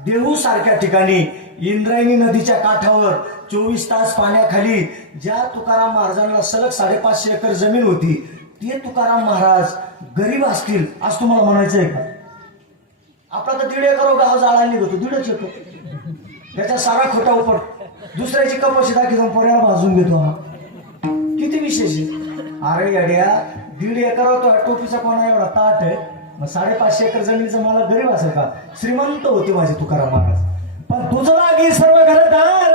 देहू सारख्या ठिकाणी इंद्रायणी नदीच्या काठावर 24 तास पाण्याखाली ज्या तुकाराम महाराजांना सलग 550 एकर जमीन होती, ते तुकाराम महाराज गरीब असतील असं तुम्हाला म्हणायचं आहे का? आपला तर 1.5 एकर गाव जाळायला निघतो, 1.5 एकर, त्याचा सारा खोटा उपट, दुसऱ्याची कपाशी दाखी जाऊन पोऱ्याला भाजून घेतो. हा किती विशेष आहे. अरे येड्या, 1.5 एकर होतो, टोपीचा कोणा एवढा ताट आहे, मग 550 एकर जमिनीचं मला गरीब असेल का? श्रीमंत होते माझे तुकाराम महाराज. पण तुझं लागी सर्व घरदार,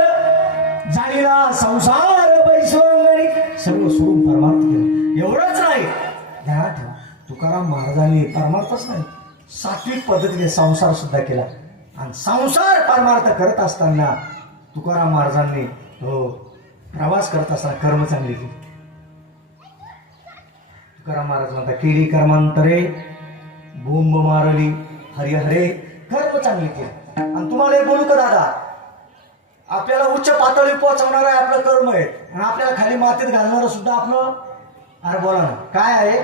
जाणीला संसार बैसवंगणी, सर्व सोडून परमार्थ केलं. एवढंच नाही, ध्यानात ठेवा, तुकाराम महाराजांनी परमार्थच नाही, सात्विक पद्धतीने संसार सुद्धा केला. आणि संसार परमार्थ करत असताना तुकाराम महाराजांनी प्रवास करत असताना कर्म चांगली केली. तुकाराम महाराज म्हणतात, केली कर्मांतरे बोंब मारली हरे हरे, कर्म चांगली केली. आणि तुम्हाला एक बोलू का दादा, आपल्याला उच्च पातळी पोहोचवणार आहे आपलं कर्म आहे, आणि आपल्याला खाली मातीत घालणार सुद्धा आपलं, अरे बोला ना काय आहे,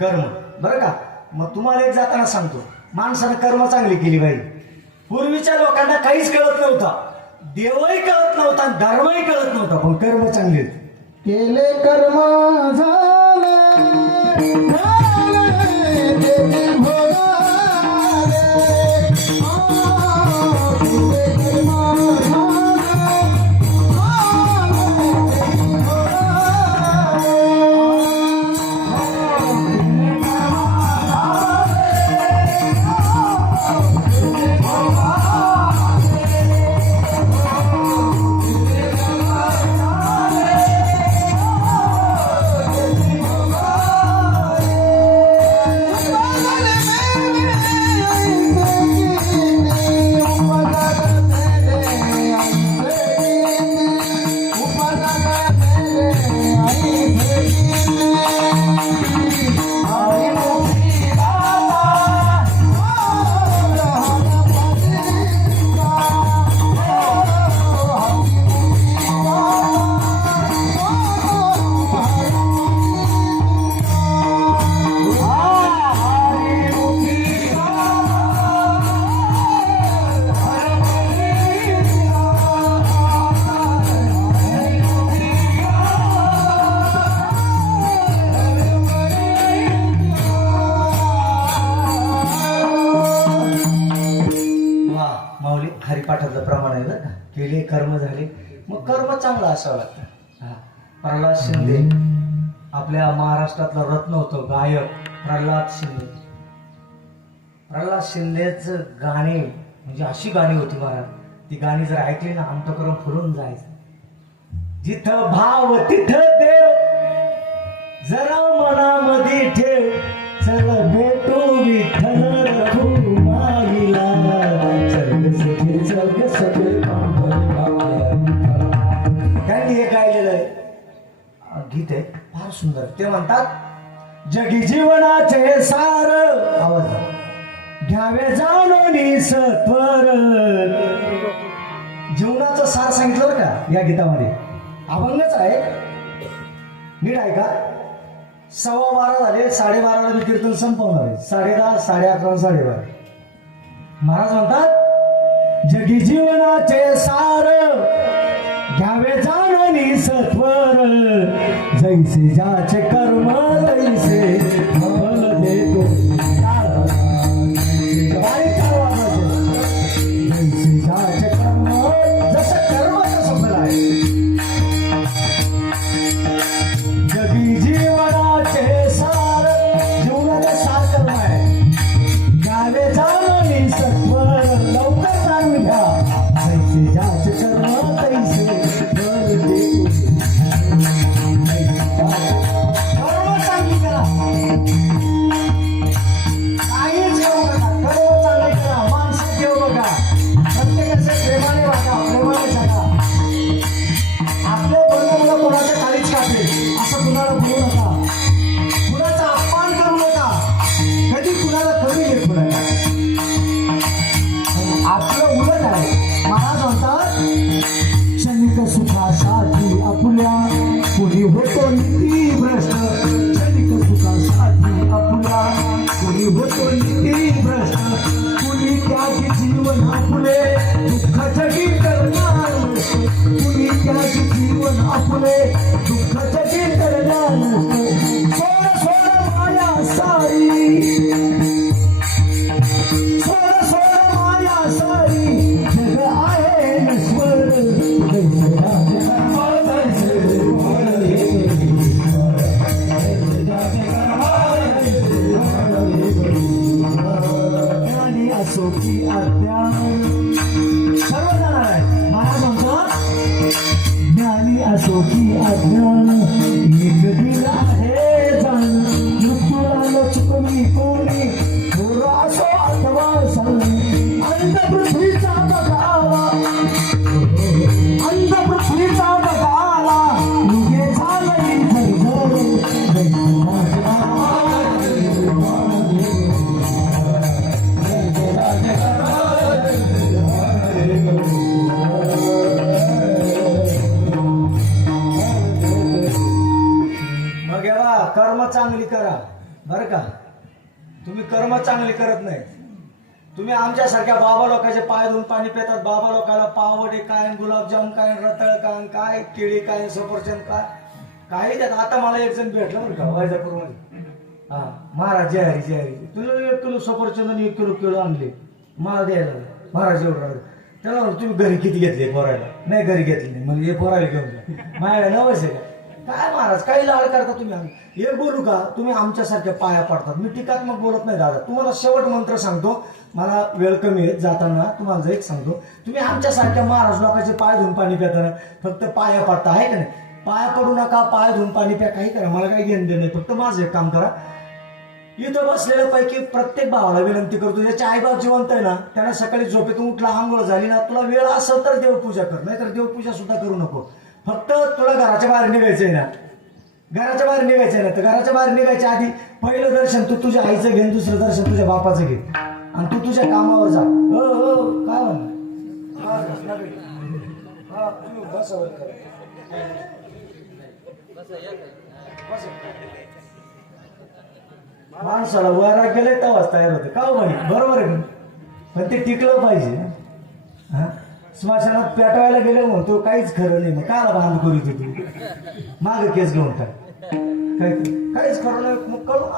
कर्म. बरं का? मग तुम्हाला एक जाताना सांगतो, माणसानं कर्म चांगली केली पाहिजे. पूर्वीच्या लोकांना काहीच कळत नव्हतं, देवही कळत नव्हता, धर्मही कळत नव्हता, पण कर्म चांगले केले कर्म झाले हरिपाठातलं प्रमाण आहे बरं का. केले कर्म झाले, मग कर्म चांगलं असावं लागतं. प्रल्हाद शिंदे आपल्या महाराष्ट्रातला रत्न होतो गायक प्रल्हाद शिंदे. प्रल्हाद शिंदेच गाणे म्हणजे अशी गाणी होती महाराज, ती गाणी जर ऐकली ना अंतःकरण फुलून जायचं. जिथं भाव तिथं देव, जरा मनामध्ये ठेव, चल भेटू विठ्ठल रखुमाईला, स्वर्ग सगळे त्यांनी हे गायलेलं आहे गीत आहे, फार सुंदर. ते म्हणतात, जगी जीवनाचे सार, आवाज घ्यावे जाणून सत्वर. जीवनाचं सार सांगितलं बरं का या गीतामध्ये, अभंगच आहे, नीट आहे का. 12:15 झाले, 12:30ला मी कीर्तन संपवणार आहे, 10:30, 11:30, 12:30. महाराज म्हणतात, जगी जीवनाचे सार घ्यावे जाणून सत्वर, जैसे ज्याचे कर्म तैसे फल देतो. जैसे ज्याचे कर्म, जसं कर्म तसं फल आहे. जगी जीवनाचे सार, जीवनाचे सार कर्म आहे, घ्यावे जाणून सत्वर, लवकर जाणून घ्या, जैसे ज्याचे कर्म तैसे फल देतो. नीती भ्रष्ट कुणी त्याची जीवन आपले दुःखाचं गीत करणार नसतं. कुणी त्याची जीवन आपले दुःखाचं गीत करणार नसतं. सोड सोड माया सारी, सोड सोड माया सारी, जग आहे नश्वर. ज्ञानी असो की अज्ञान, सर्व जाणार आहे. महाराज म्हणतो ज्ञानी असो की अज्ञान, एक दिल आहे जाण. मृत्यूला चुकवी कोणी, थोर असो अथवा सण. अंध पृथ्वीचा बघावा, अंध पृथ्वीचा बघावा, युगे झालंय मग एव्हा कर्म चांगली करा बरं का. तुम्ही कर्म चांगली करत नाही. तुम्ही आमच्यासारख्या बाबा लोकांचे पाय धुवून पाणी पितात. बाबा लोकांना पावडे काय, गुलाबजाम काय, रताळ काय, काय केळी काय, सफरचंद काय, काही देत. आता मला एक जण भेटलं बरं का वैजापूर मध्ये. हा महाराज जय हरी जय हरी, तुला 1 किलो सफरचंद आणि 1 किलो केळं आणले मला द्यायला. महाराज एवढं राहिले. त्याला म्हणलं, तुम्ही घरी किती घेतले पोरायला? नाही घरी घेतले नाही. म्हणजे हे पोरायला घेऊन जा. माझ्या नवस आहे का काय महाराज, काही लाड करता तुम्ही. हे बोलू का, तुम्ही आमच्यासारख्या पाया पडतात. मी टीकात्मक बोलत नाही दादा. तुम्हाला शेवट मंत्र सांगतो, मला वेळ कमी आहे जाताना. तुम्हाला एक सांगतो, तुम्ही आमच्यासारख्या महाराज लोकांचे पाय धुवून पाणी पिताना फक्त पाया पडता आहे का नाही. पाया पडू नका, पाय धुवून पाणी प्या, काही करा, मला काही घेणं देणं नाही. फक्त माझं एक काम करा. इथं बसलेल्या पैकी प्रत्येक भावाला विनंती करतो, ज्याचे आईबाप जिवंत आहे ना, त्यांना सकाळी झोपेतून उठला, आंघोळ झाली ना, तुला वेळ असेल तर देवपूजा कर, नाही तर देवपूजा सुद्धा करू नको. फक्त तुला घराच्या बाहेर निघायचंय ना, घराच्या बाहेर निघायचंय ना, तर घराच्या बाहेर निघायच्या आधी पहिलं दर्शन तू तुझ्या आईचं घे, दुसरं दर्शन तुझ्या बापाचं घे, आणि तू तुझ्या कामावर जा. काय माणसाला वैराग गेले तेव्हाच तयार होते का हो म्हणे, बरोबर आहे. पण ते टिकलं पाहिजे. हा स्मशानात पेटवायला गेले म्हणतो काहीच खरं नाही, मग काला बांध करू तू माग केस घेऊन काहीच खरं नाही. मग कळून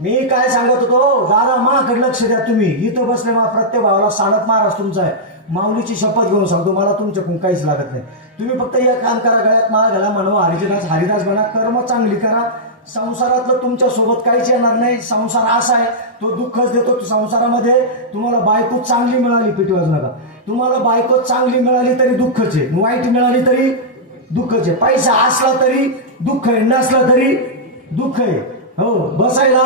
मी काय सांगत होतो, दादा माकडे लक्ष द्या. तुम्ही इथं बसले मा प्रत्येक भावाला साडत महाराज तुमचा आहे. माऊलीची शपथ घेऊन सांगतो, मला तुमच्याकडून काहीच लागत नाही. तुम्ही फक्त एक काम करा, गळ्यात माळ घाला, म्हणवा हरिदास हरिदास बना, कर्म चांगली करा. संसारातलं तुमच्या सोबत काहीच येणार नाही. संसार असा आहे, तो दुःखच देतो. संसारामध्ये तुम्हाला बायको चांगली मिळाली, पिटवाज नका. तुम्हाला बायको चांगली मिळाली तरी दुःखच आहे, वाईट मिळाली तरी दुःखच आहे. पैसा असला तरी दुःख आहे, नसला तरी दुःख आहे. हो, बसायला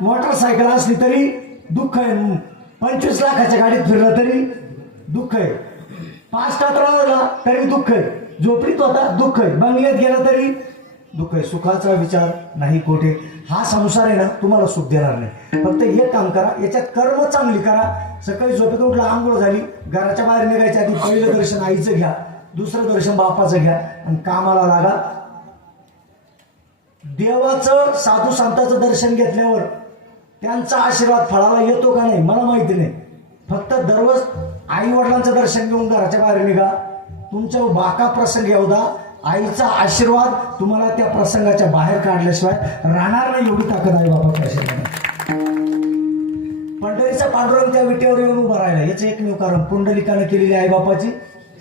मोटरसायकल असली तरी दुःख आहे. 25 लाखाच्या गाडीत फिरलं तरी दुःख आहे. 5 टात राहिला तरी दुःख आहे. झोपडीत होता दुःख आहे. बंगल्यात गेला तरी दुःख आहे. सुखाचा विचार नाही कोठे. हा संसार आहे ना, तुम्हाला सुख देणार नाही. फक्त एक काम करा, याच्यात कर्म चांगली करा. सकाळी झोपेत उठला, आंघोळ झाली, घराच्या बाहेर निघायच्या आधी पहिलं दर्शन आईचं घ्या, दुसरं दर्शन बापाचं घ्या, आणि कामाला लागा. देवाचं साधू संतांचं दर्शन घेतल्यावर त्यांचा आशीर्वाद फळाला येतो का नाही मला माहिती नाही. फक्त दररोज आई वडिलांचं दर्शन घेऊन घराच्या बाहेर निघा. तुमच्या बाका प्रसंग येऊदा, आईचा आशीर्वाद तुम्हाला त्या प्रसंगाच्या बाहेर काढल्याशिवाय राहणार नाही. एवढी ताकद आहे बापाच्या आशीर्वाद. पंढरीचा पांडुरंग त्या विटेवर येऊन उभा राहिला, याचं एकमेव कारण पुंडलिकानं केलेली आई बापाची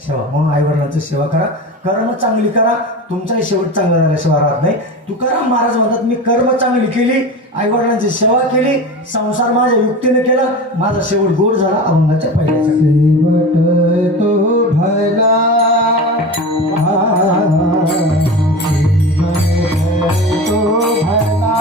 सेवा. म्हणून आई वडिलांची सेवा करा, कर्म चांगली करा, तुमचाही शेवट चांगला झाल्याशिवाय राहत नाही. तुकाराम महाराज म्हणतात, मी कर्म चांगली केली, आई वडिलांची सेवा केली, संसार माझ्या युक्तीने केला, माझा शेवट गोड झाला अभंगाच्या पहिल्याचा. तो भला तो भला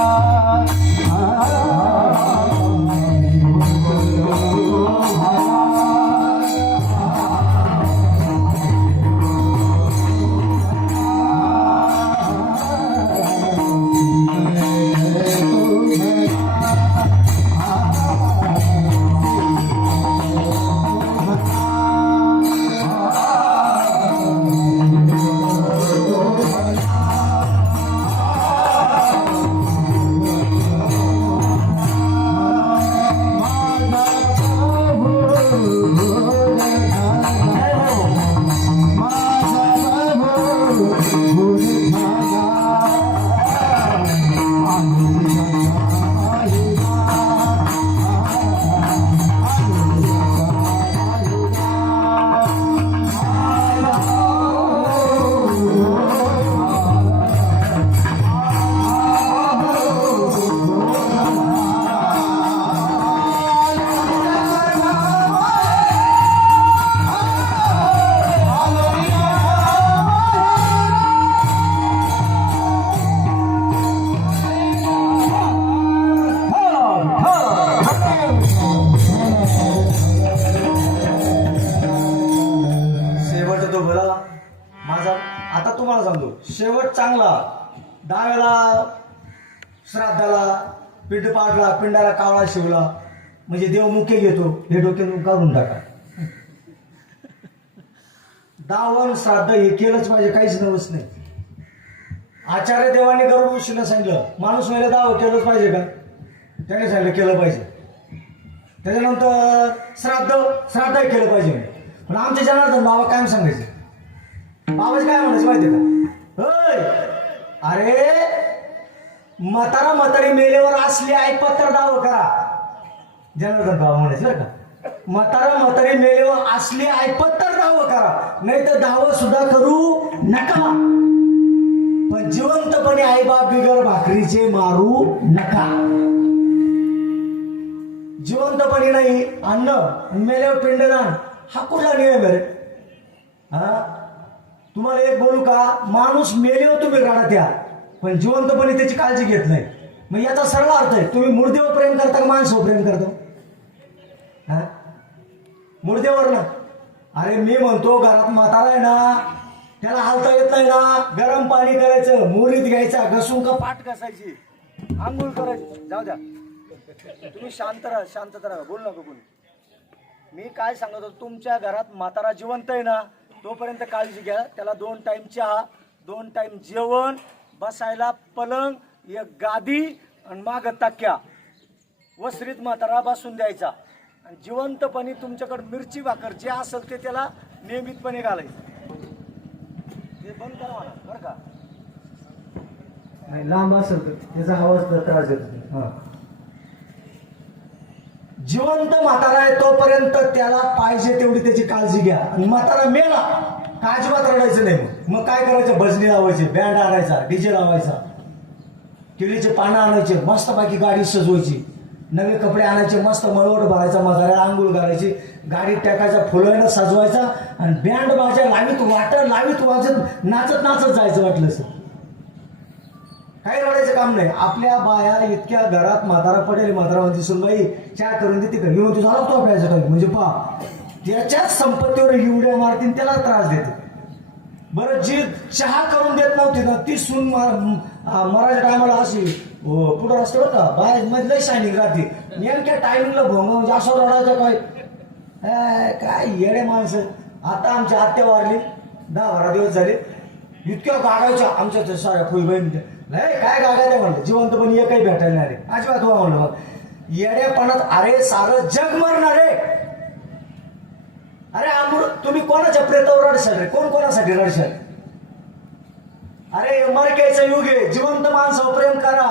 चांगला डाव्याला श्राद्धाला पिंड पाडला, पिंडाला कावळा शिवला म्हणजे देव मुके घेतो, हे डोक्यातून काढून टाका. दावण श्राद्ध हे केलंच पाहिजे, काहीच नवस नाही. आचार्य देवाने गरुड ऋषीला सांगितलं माणूस वेळेला दाव केलंच पाहिजे का, त्याने सांगितलं केलं पाहिजे. त्याच्यानंतर श्राद्धही केलं पाहिजे. पण आमच्या जनार्दन बाबा काय सांगायचे, बाबाच काय म्हणायचं माहिती का, होय अरे म्हातारी मेलेवर असली ऐकपत्र दाव करा. जनार्दन बाबा म्हणायचे बरं का, म्हातारी मेलेवर असली ऐकपत्र दाव करा, नाही तर दाव सुद्धा करू नका. पण जिवंतपणे आईबाप बिगर भाकरीचे मारू नका. जिवंतपणे नाही अन्न, मेल्यावर पिंडदान, हा कुठला नियम आहे रे? हा, तुम्हाला एक बोलू का, माणूस मेल्यावर तुम्ही रडा द्या, पण जिवंतपणे त्याची काळजी घेत नाही. मग याचा सरळ अर्थ आहे, तुम्ही मुर्देवर प्रेम करता का माणसावर प्रेम करता? हा, मुर्देवर ना. अरे मी म्हणतो घरात म्हातारा आहे ना, त्याला हालता येत नाही ना, गरम पाणी करायचं, मोरीत घ्यायचा, घसून का पाठ घासायची, आंघोळ करायची. जाऊ द्या, तुम्ही शांत राहा, बोल नका कोणी. मी काय सांगत होतो, तुमच्या घरात म्हातारा जिवंत आहे ना, तोपर्यंत काळजी घ्या. त्याला 2 टाइम चहा, 2 टाइम जेवण, बसायला पलंग, एक गादी आणि माग तक्या, वस्त्रीत म्हातारा बसून द्यायचा. आणि जिवंतपणे तुमच्याकडे मिरची भाकर जे असेल ते त्याला नियमितपणे घालायचं. ते बंद करा मला बरं का. नाही लांब असेल तर त्याचा आवाज त्रास देतो. हा, जिवंत म्हातारा आहे तोपर्यंत त्याला पाहिजे तेवढी त्याची काळजी घ्या. आणि म्हातारा मेला का अजिबात रडायचं नाही. मग काय करायचं, भजनी लावायचे, बँड आणायचा, डीजे लावायचा, केळीचे पानं आणायचे, मस्त बाकी गाडी सजवायची, नवे कपडे आणायचे, मस्त मळवट भरायचा, म्हाताऱ्याला आंघोळ घालायची, गाडीत टाकायचा, फुलवायला सजवायचा आणि बँड बाजा लावीत वाजत नाचत जायचं. वाटलं सर काही रडायचं काम नाही. आपल्या बाया इतक्या घरात म्हातारा पडेल, म्हातारा म्हणते सुनबाई चहा करून देते का, येऊन तू झाला तो प्यायचा टाईम, म्हणजे पहा त्याच्याच संपत्तीवर एवढ्या मारतीन, त्याला त्रास देते. बरं जी चहा करून देत नव्हती ना, ती सून मराठ्या टायमाला अशी पुढं असते बरं का, बाहेर मध्ये लई शायनिंग राहते, नेमक्या टायमिंगला भोंग म्हणजे असं रडायचं काय येडे माणसं. आता आमची आत्या वारली, 10-12 दिवस झाले, इतक्या गागायच्या आमच्या साऱ्या फुई बहीण. नाही काय गागायचं म्हणलं, जिवंतपणे एकही भेटायला नाही रे, अजिबात व्हा म्हणलं. मग येड्यापणात अरे सारं जग मरणार रे. अरे तुम्ही कोणाच्या प्रेतावर रडशाल रे, कोणासाठी रडशाल? अरे मरक्याचं युग आहे, जिवंत माणसावर प्रेम करा.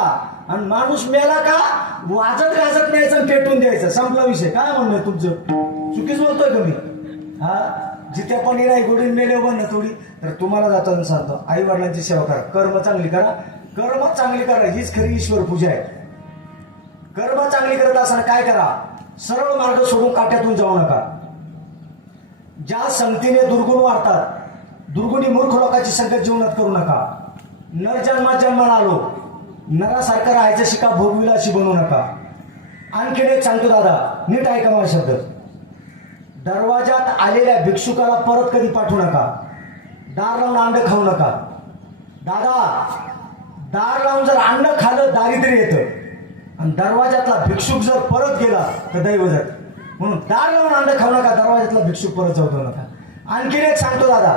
आणि माणूस मेला का वाजत गाजत न्यायचं, पेटून द्यायचं, संपला विषय. काय म्हणणं तुमचं, चुकीच बोलतोय तुम्ही. हा, जिथे पण नाही गोडीन मेले बन थोडी. तर तुम्हाला जाताना सांगतो, आई वडिलांची सेवा करा, कर्म चांगली करा, कर्म चांगली करा, हीच खरी ईश्वर पूजा आहे. कर्म चांगली करत असताना काय करा, सरळ मार्ग सोडून काट्यातून जाऊ नका. ज्या संगतीने दुर्गुण वाढतात, दुर्गुणी मूर्ख लोकांची संगत जीवनात करू नका. नर जन्माला आलो, नरासारखं राहायचं शिका, भोगविलाशी बनवू नका. आणखीन एक सांगतो दादा, नीट ऐका मला शब्द. दरवाजात आलेल्या भिक्षुकाला परत कधी पाठवू नका. दार लावून अंड खाऊ नका. दादा, दार लावून जर अन्न खाल्लं दारिद्र्य येतं, आणि दरवाजातला भिक्षुक जर परत गेला तर दैव जात. म्हणून दार लावून अंड खाऊ नका, दरवाजातला भिक्षुक परत जाऊ देऊ नका. आणखीन एक सांगतो दादा,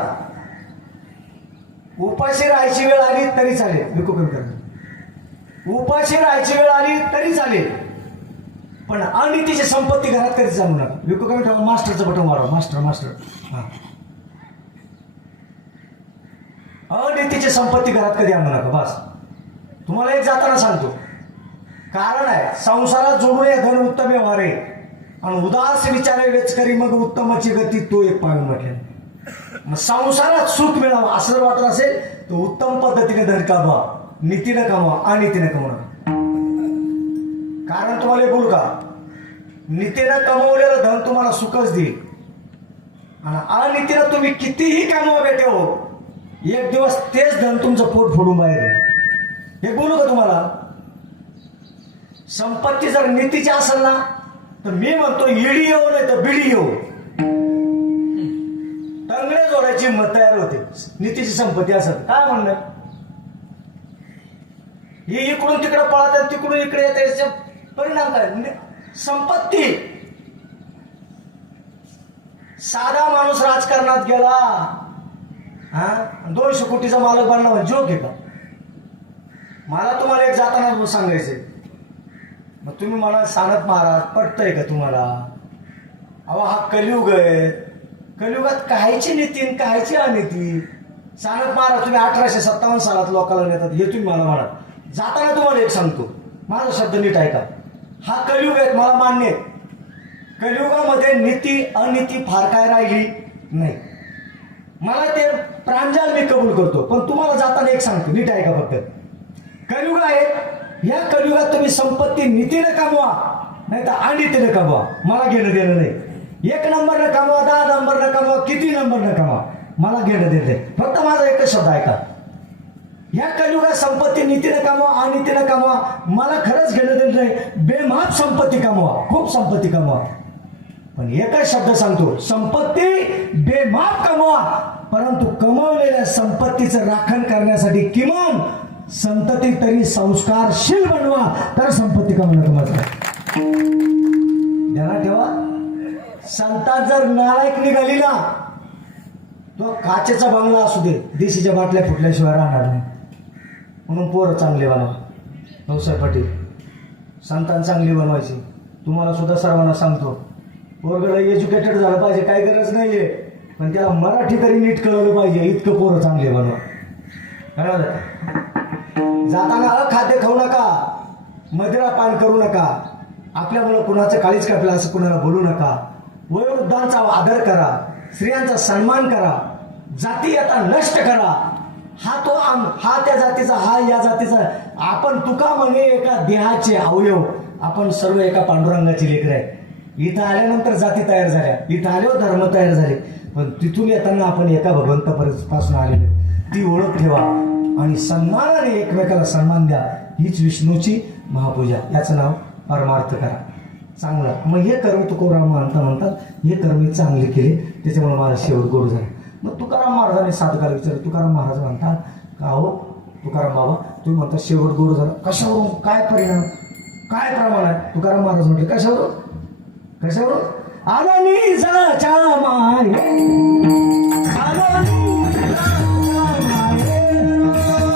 उपाशी राहायची वेळ आली तरी चालेल, विको कमी करतो, उपाशी राहायची वेळ आली तरी चालेल, पण अनितीची संपत्ती घरात कधीच जाणू नका. विको कमी ठेवा, मास्टरचं बटन मारा, मास्टर. हा, अनितीची संपत्ती घरात कधी आणू नका. बस तुम्हाला एक जाताना सांगतो, कारण आहे संसारात जोडून ये धन उत्तम व्यवहार आहे, आणि उदास विचारे वेचकरी मग उत्तमाची गती, तो एक पाय म्हटले. मग संसारात सुख मिळावं असं जर वाटत असेल तर उत्तम पद्धतीने धन कमवा, नीतीनं कमवा, अनितीनं कमवा. कारण तुम्हाला एक बोलू का, नीतीनं कमवलेलं धन तुम्हाला सुखच देईल, आणि अनितीनं तुम्ही कितीही कमवा बेटे हो, एक दिवस तेच धन तुमचं पोट फोडून बाहेर येईल. हे बोलू का तुम्हाला. संपत्ती जर नीतीची असेल ना, तर मी म्हणतो इडी येऊ नाही तर बिडी येऊ, तंगडे जोडायची हिंमत तयार होते. नीतीची संपत्ती असेल, काय म्हणणं. हे इकडून तिकडे पळतात, तिकडून इकडे येते, याचा परिणाम काय? संपत्ती. साधा माणूस राजकारणात गेला, हा 200 कोटीचा मालक बनला, जोक आहे का? मला तुम्हाला एक जाताना सांगायचंय, मग तुम्ही मला सांगत महाराज पटतंय का तुम्हाला? अहो हा कलियुग आहे, कलियुगात काहीची नीती आणि काहीची अनिती. सांगत महाराज तुम्ही 1857 सालात लोकांना नेतात, हे तुम्ही मला म्हणा. जाताना तुम्हाला एक सांगतो, माझा शब्द नीट ऐका. हा कलियुग आहे, मला मान्य आहे. कलियुगामध्ये नीती अनिती फार काय राहिली नाही, मला ते प्रांजळ मी कबूल करतो. पण तुम्हाला जाताना एक सांगतो, नीट ऐका फक्त. कलियुग आहे, या कलियुगात तुम्ही संपत्ती नीतीने कमवा, नाही तर अनितीने कमवा, मला घेणं देणं नाही. 1 नंबरनं कमवा, 10 नंबरनं कमवा, किती नंबरनं कमवा, मला घेणं देणं नाही. फक्त माझा एकच शब्द ऐका, या कलियुगात संपत्ती नीतीने कमवा, अनितीने कमवा, मला खरंच घेणं देणं नाही. बेमाप संपत्ती कमवा, खूप संपत्ती कमवा, पण एकच शब्द सांगतो, संपत्ती बेमाप कमवा, परंतु कमवलेल्या संपत्तीचं राखण करण्यासाठी किमान संतती तरी संस्कारशील बनवा, तर संपत्ती कमवणं तुम्हाला. ध्यानात ठेवा, संतात जर नालायक निघाली ना, तो काचेचा बंगला असू दे, देशीच्या बाटल्या फुटल्याशिवाय राहणार नाही. म्हणून पोरं चांगले बनवा. भाऊसाहेब पाटील, संतान चांगली बनवायची. तुम्हाला सुद्धा सर्वांना सांगतो, पोरगं एज्युकेटेड झालं पाहिजे, काही गरज नाहीये, पण त्याला मराठी तरी नीट कळवलं पाहिजे, इतकं पोरं चांगले बनवा. कळलं? जाताना खाद्य खाऊ नका, मदिरा पान करू नका, आपल्यामुळे कुणाचं काळीच कापलं असं कुणाला बोलू नका, वयोवृद्धांचा आदर करा, स्त्रियांचा सन्मान करा, जातीयता नष्ट करा. हा त्या जातीचा, हा या जातीचा. आपण तुका म्हणे एका देहाचे अवयव, आपण सर्व एका पांडुरंगाची लेकरं आहे. इथं आल्यानंतर जाती तयार झाल्या, इथं आल्यावर धर्म तयार झाले, पण तिथून येताना आपण एका भगवंतापासून आलेले. ती ओळख ठेवा आणि सन्मानाने एकमेकाला सन्मान द्या. हीच विष्णूची महापूजा, याचं नाव परमार्थ करा. चांगलं मग हे कर्म तुकोराम म्हणतात, हे कर्म मी चांगले केले, त्याच्यामुळे माझा शेवट गोड झाला. मग तुकाराम महाराजांनी साधकाला विचारलं, तुकाराम महाराज म्हणतात का हो तुकाराम बाबा, तुम्ही म्हणता शेवट गोड झाला, कशावरून, काय परिणाम, काय प्रमाण आहे? तुकाराम महाराज म्हटले, कशावरून कशावरून? आलो निजाच्या माये, आलो निजाच्या माये, आलो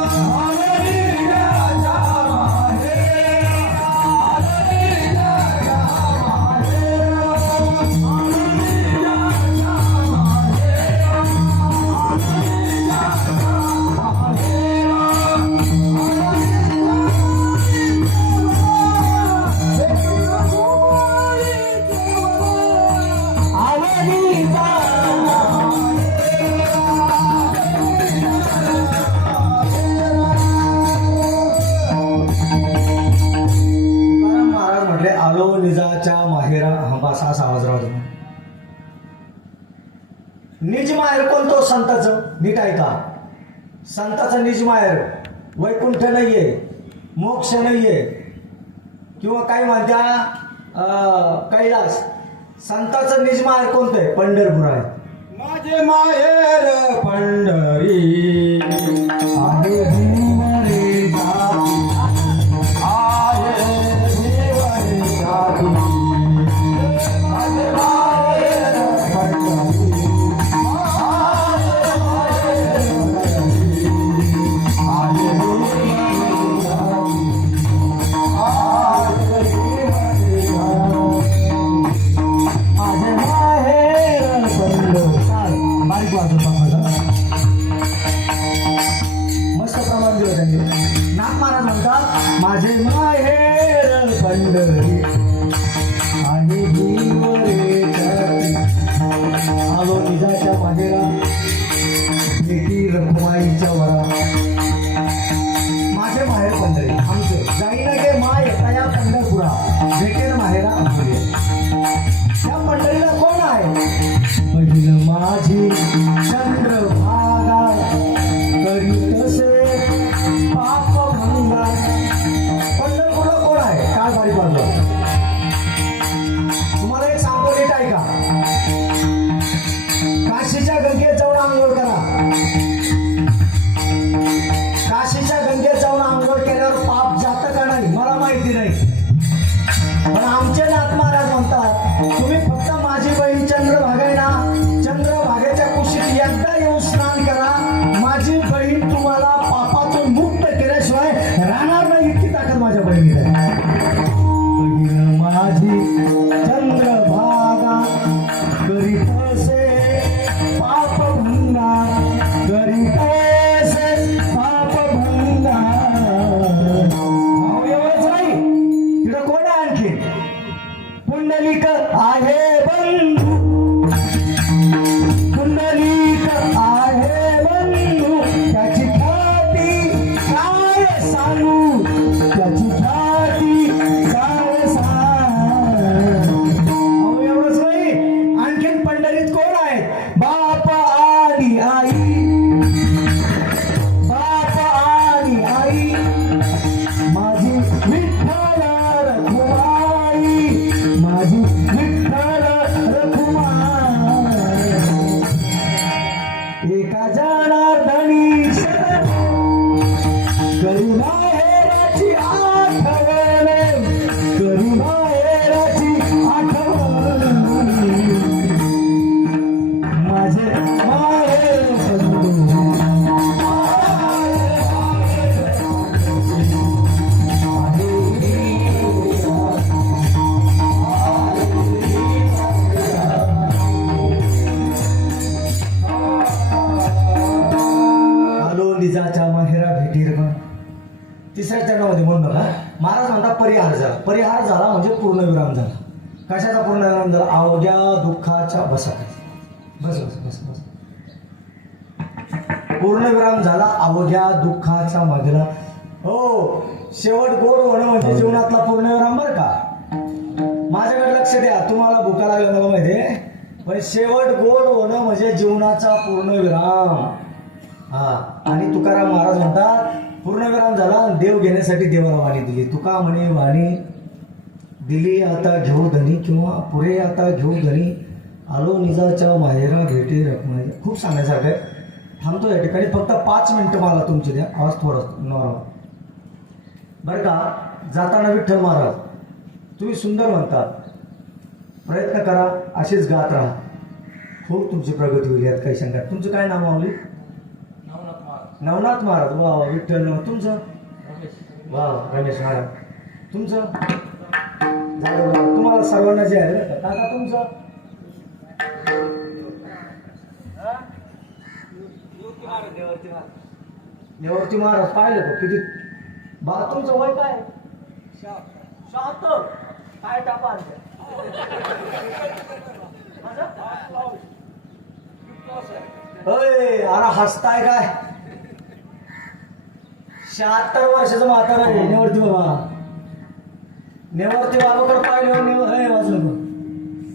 निजाच्या माये, आलो निजाच्या माये, आलो निजाच्या माये, आलो निजाच्या माहेरा. हा बस असा आवाज राहतो. निज माहेर कोणतो? संताचं. नीट ऐका, संताचं निज माहेर वैकुंठ नाहीये, मोक्ष नाहीये, किंवा काय म्हणत्या कैलास. संताचं निज माहेर कोणतं आहे? पंढरपूर आहे. माझे माहेर पंढरी आहे देवरे जाती, आहे देवरे जाती, माझे माहेर पंढरी, मस्त प्रमाण दिलं त्यांनी. नाथ महाराज म्हणतात, माझे माहेर पंढरी आणि देवरे जाती. आलो निजाच्या माहेरा, भेटी रखुमाईच्या वरा. माझे माहेर पंढरी, आमचं जाईना गे माय या पंढरपुरा, भेटेन माहेरा आमचे. त्या पंढरीला कोण आहे? बहीण माझी चंद्रभागा, करीतसे पाप भंगा. पंढरपूरला कोण आहे? काय भारी बांधलं. तुम्हाला एक सांगतो, नीट ऐका. काशीच्या गंगेत जाऊन आंघोळ करा. काशीच्या गंगेत जाऊन आंघोळ केल्यावर पाप पुंडलिक आहे बंधू, पुंडलिक आहे बंधू, त्याची ख्याती काय सांगू, त्याची ख्याती काय सांगू. अहो एवढंच नाही, आणखीन पंढरीत कोण आहेत? बाप आणि आई, बाप आणि आई, माझी विठ्ठल रखुमाई, माझी विठ्ठल रखुमाई. एका जनार्दनी शरण करी माहेराची आठवण, करी माहेराची आठवण, माझे माहेर बंधू. आलो निजाच्या माहेरा भेटीर पण. तिसऱ्या चरणामध्ये म्हणून बघा, महाराज म्हणतात परिहार झाला. परिहार झाला म्हणजे पूर्णविराम झाला. कशाचा पूर्णविराम झाला? अवघ्या दुःखाच्या बसा. बस बस बस बस. पूर्णविराम झाला अवघ्या दुःखाच्या मागेला. हो, शेवट गोड होणं म्हणजे जीवनातला पूर्णविराम बरं का. माझ्याकडे लक्ष द्या, तुम्हाला भुका लागल्या मला माहिती आहे, पण शेवट गोड होणं म्हणजे जीवनाचा पूर्णविराम. हा, आणि तुकाराम महाराज म्हणतात पूर्णविराम झाला आणि देव घेण्यासाठी देवाला वाणी दिली. तुका म्हणे वाणी दिली आता घेऊ धनी, किंवा पुरे आता घेऊ धनी, आलो निजाच्या माहेरा भेटे रखमाई. खूप सांगायसारखं आहे. थांबतो या ठिकाणी. फक्त 5 मिनिटं मला तुमची द्या. आवाज थोडा नॉर्मल बरं का. जाताना विठ्ठल महाराज तुम्ही सुंदर म्हणतात, प्रयत्न करा, असेच गात राहा, खूप तुमची प्रगती होईल, यात काही शंका. तुमचं काय नाव मावली? नवनाथ महाराज. वा वा, विठ्ठल. तुमचं? वा रमेश महाराज. तुमचं? झालं. तुम्हाला सर्वांना जे आहे का काका तुमचं? निवृत्ती महाराज. पाहिलं का किती बा. तुमचं वय काय? 76. काय टापा अरे हसताय काय? 76 वर्षाचं म्हातारा आहे निवृत्ती बाबा. निवृत्ती बाबाकडे पाहिलं, वाचलं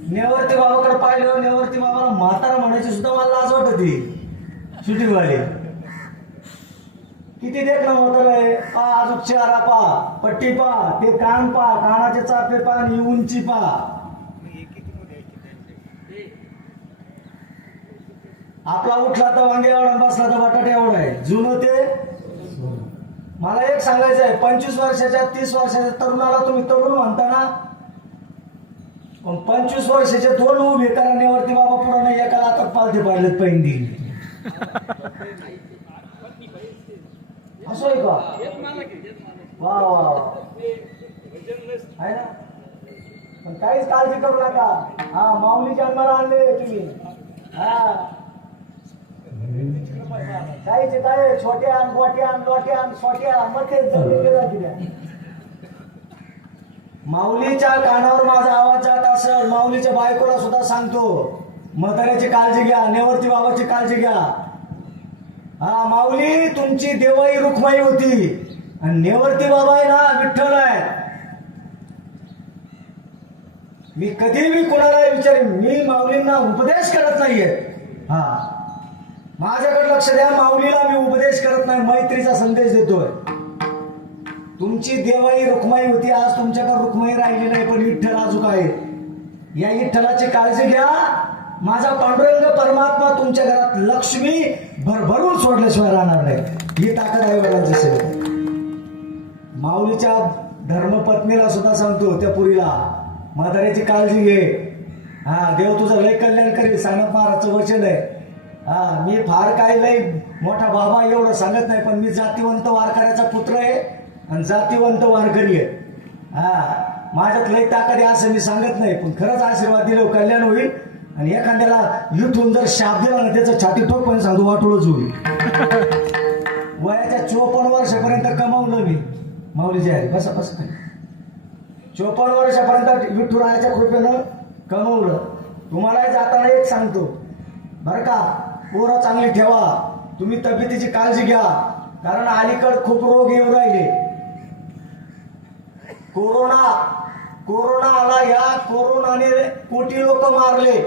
निवृत्ती बाबाकडे पाहिलं, निवृत्ती बाबाला म्हातारा म्हणायची सुद्धा मला लाज वाटत होती. शूटिंगवाले किती देखणं म्हातारा आहे. पा अजून चेहरा पा, पट्टी पा, ते कान पा, कानाचे चापे पा, आणि उंची पा. आपला उठला तर वांगे एवढा, बसला तर बटाटे एवढा आहे. जुनं ते. मला एक सांगायचं आहे, 25 वर्षाच्या 30 वर्षाच्या तरुणाला तुम्ही तरुण म्हणता ना, पण 25 वर्षाचे 2 उभे करण्यावरती बाबा पुढे नाही, एकाला आता पालथे पाहिलेत पहिंदी. असं आहे का? वा वा आहे ना. पण काहीच काळजी करू नका. हा, माऊली जन्माला आणले तुम्ही. हा, काहीच काय छोट्या गोट्या लोट्या छोट्या मध्ये माऊलीच्या कानावर माझा आवाज जात असेल, माऊलीच्या बायकोला सुद्धा सांगतो, म्हाताऱ्याची काळजी घ्या, नेवरती बाबाची काळजी घ्या. हा, माऊली तुमची देवाई रुक्माई होती आणि नेवरती बाबा आहे ना विठ्ठल आहे. मी कधी मी कोणाला विचारेन, मी माऊलींना उपदेश करत नाहीये. हा, माझ्याकडे लक्ष द्या, माऊलीला मी उपदेश करत नाही, मैत्रीचा संदेश देतोय. तुमची देवाई रुक्माई होती, आज तुमच्याकडे रुक्माई राहिली नाही, पण विठ्ठल अजून आहे. या विठ्ठलाची काळजी घ्या. माझा पांडुरंग परमात्मा तुमच्या घरात लक्ष्मी भरभरून सोडल्याशिवाय राहणार नाही. ही ताकद आहे वडिलांची सेवा. माऊलीच्या धर्मपत्नीला सुद्धा सांगतो, त्या पुरीला, म्हाताऱ्याची काळजी घे. हा, देव तुझं लय कल्याण करेल, सांगत महाराजचं वचन आहे. हा, मी फार काय लय मोठा बाबा एवढं सांगत नाही, पण मी जातीवंत वारकऱ्याचा पुत्र आहे आणि जातीवंत वारकरी आहे. हा, माझ्यात लय ताकद आहे असं मी सांगत नाही, पण खरंच आशीर्वाद दिलो कल्याण होईल. आणि एखाद्याला युथून जर शाप दिला ना, त्याचं छाती ठोक पण सांगतो वाटोळच होईल. वयाच्या 54 वर्षापर्यंत कमावलं मी माऊलीच्या आहे. बसा बसा. 54 वर्षापर्यंत विठुरायाच्या कृपेनं कमवलं. तुम्हालाही जाताना एक सांगतो बरं का, पोरं चांगली ठेवा, तुम्ही तब्येतीची काळजी घ्या, कारण अलीकडे खूप रोग येऊ राहिले. कोरोना आला, या कोरोनाने कोटी लोक मारले.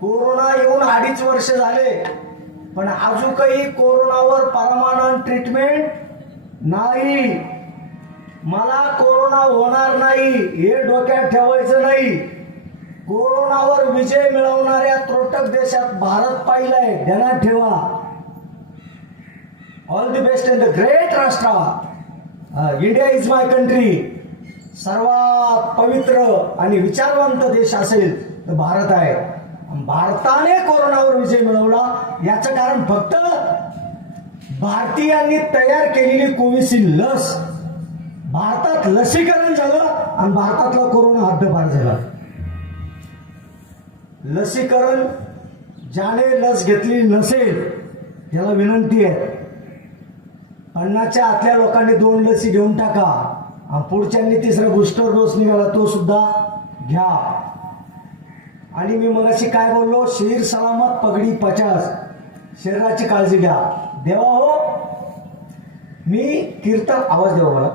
कोरोना येऊन 2.5 वर्ष झाले, पण अजूनही कोरोनावर परमानंट ट्रीटमेंट नाही. मला कोरोना होणार नाही हे डोक्यात ठेवायचं नाही. कोरोनावर विजय मिळवणाऱ्या त्रोटक देशात भारत पाहिलाय, ध्यानात ठेवा. All the best in the great राष्ट्र इंडिया इज माय कंट्री. सर्वात पवित्र आणि विचारवंत देश असेल तर भारत आहे. भारताने कोरोनावर विजय मिळवला याचं कारण फक्त भारतीयांनी तयार केलेली कोविशिल्ड लस. भारतात लसीकरण झालं आणि भारतातला कोरोना हद्दपार झाला. लसीकरण ज्याने लस घेतली नसेल त्याला विनंती आहे, 50च्या आतल्या लोकांनी 2 लसी घेऊन टाका आणि पुढच्यांनी 3रा बूस्टर डोस निघाला तो सुद्धा घ्या. आणि मी मगाशी काय बोललो, शरीर सलामत पगडी 50. शरीराची काळजी घ्या. देवा हो, मी कीर्तन आवाज देवा मला.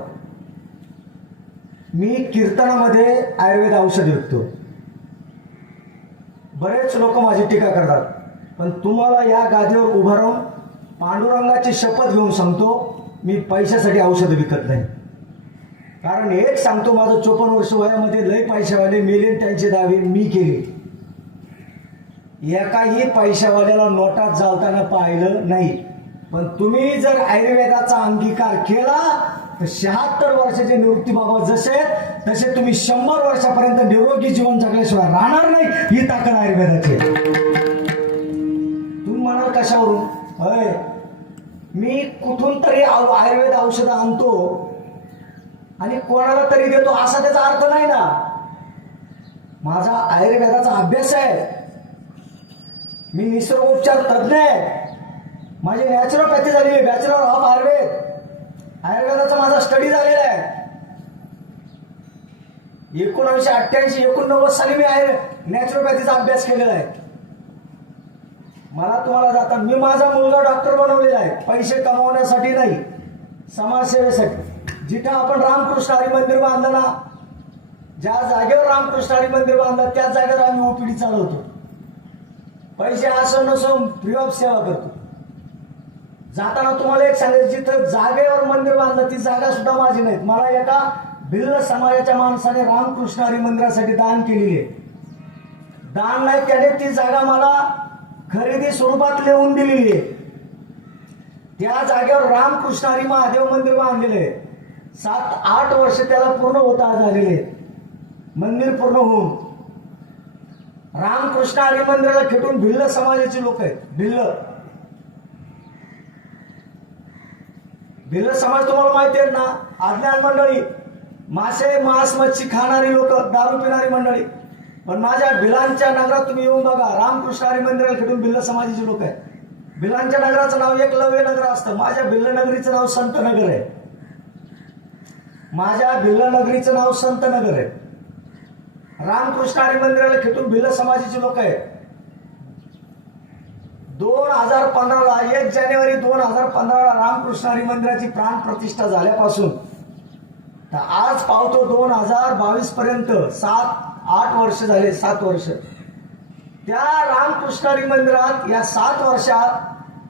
मी कीर्तनामध्ये आयुर्वेद औषध विकतो. बरेच लोक माझी टीका करतात, पण तुम्हाला या गादीवर उभं राहून पांडुरंगाची शपथ घेऊन सांगतो, मी पैशासाठी औषध विकत नाही. कारण एक सांगतो, माझं 54 वर्ष वयामध्ये लय पैशावाले मेले, त्यांचे दावे मी केले. एकाही पैशावाल्याला नोटात चालताना पाहिलं नाही. पण तुम्ही जर आयुर्वेदाचा अंगीकार केला तर 76 वर्षाचे निवृत्तीबाबा जसे आहेत तसे तुम्ही 100 वर्षापर्यंत निरोगी जीवन जगल्याशिवाय राहणार नाही. ही ताकद आयुर्वेदाची. तुम्ही म्हणाल कशावरून, होय मी कुठून तरी आयुर्वेद औषधं आणतो आणि कोणाला तरी देतो असा त्याचा अर्थ नाही ना. माझा आयुर्वेदाचा अभ्यास आहे, मी निसर्गोपचार तज्ञ आहे, माझी नॅचरोपॅथी झालेली आहे, बॅचलर ऑफ आयुर्वेद. आयुर्वेदाचा माझा स्टडी झालेला आहे. 1988-89 साली मी नॅचरोपॅथीचा अभ्यास केलेला आहे. मला तुम्हाला जाता, मी माझा मुलगा डॉक्टर बनवलेला आहे, पैसे कमावण्यासाठी नाही, समाजसेवेसाठी. जिथं आपण रामकृष्ण हरी मंदिर बांधलं ना, ज्या जागेवर रामकृष्ण हरी मंदिर बांधलं त्याच जागेवर आम्ही ओपीडी चालवतो. पैसे असं नसो फ्री ऑफ सेवा करतो. जाताना तुम्हाला एक सांगायचं, जिथं जागेवर मंदिर बांधलं ती जागा सुद्धा माझी नाहीत. मला एका भिल्ल समाजाच्या माणसाने रामकृष्ण हरी मंदिरासाठी दान केलेली आहे. दान नाही, त्याने ती जागा मला खरेदी स्वरूपात लिहून दिलेली आहे. त्या जागेवर रामकृष्ण हरी महादेव मंदिर बांधलेलं आहे. 7-8 वर्ष त्याला पूर्ण होता झालेले मंदिर पूर्ण होऊन. रामकृष्ण हरी मंदिराला खेटून भिल्ल समाजाचे लोक आहेत. भिल्ल समाज तुम्हाला माहिती आहे ना, अज्ञान मंडळी, मासे मांस मच्छी खाणारी लोक, दारू पिणारी मंडळी. पण माझ्या भिलांच्या नगरात तुम्ही येऊन बघा, रामकृष्ण हरी मंदिराला खेटून भिल्ल समाजाचे लोक आहेत. भिलांच्या नगराचं नाव एकलव्य नगर असतं. माझ्या भिल्ल नगरीचं नाव संत नगर आहे. माझ्या भिल्ल नगरीचं नाव संत नगर आहे. रामकृष्ण हरी मंदिराला खेटून भिल्ल समाजाचे लोक आहेत. 2015ला 1 जानेवारी 2015ला रामकृष्ण हरी मंदिराची प्राण प्रतिष्ठा झाल्यापासून तर आज पावतो 2022 पर्यंत 7-8 वर्ष झाले. 7 वर्ष त्या रामकृष्ण हरी मंदिरात या 7 वर्षात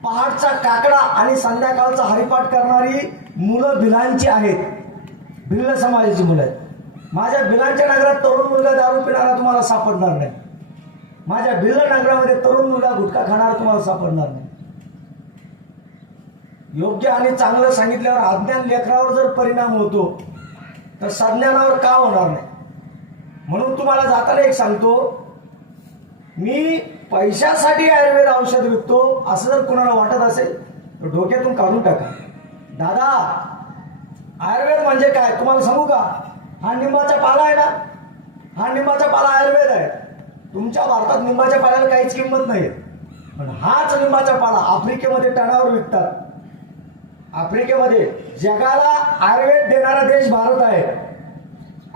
पहाटचा काकडा आणि संध्याकाळचा हरिपाठ करणारी मुलं भिलांची आहेत. भिल्ल समाजाची मुलं आहेत. माझ्या भिलांच्या नगरात तरुण मुलगा दारू पिणारा तुम्हाला सापडणार नाही. माझ्या भिल्ल नगरामध्ये तरुण मुलगा गुटखा खाणारा तुम्हाला सापडणार नाही. योग्य आणि चांगलं सांगितल्यावर अज्ञान लेकरावर जर परिणाम होतो तर सज्ञानावर का होणार नाही. म्हणून तुम्हाला जाताना एक सांगतो, मी पैशासाठी आयुर्वेद औषध विकतो असं जर कुणाला वाटत असेल तर डोक्यातून काढून टाका. दादा, आयुर्वेद म्हणजे काय तुम्हाला सांगू का? हा निंबाचा पाला आहे ना, हा निंबाचा पाला आयुर्वेद आहे. तुमच्या भारतात निंबाच्या पाल्याला काहीच किंमत नाही, पण हाच निंबाचा पाला आफ्रिकेमध्ये टनावर विकतात. आफ्रिकेमध्ये जगाला आयुर्वेद देणारा देश भारत आहे.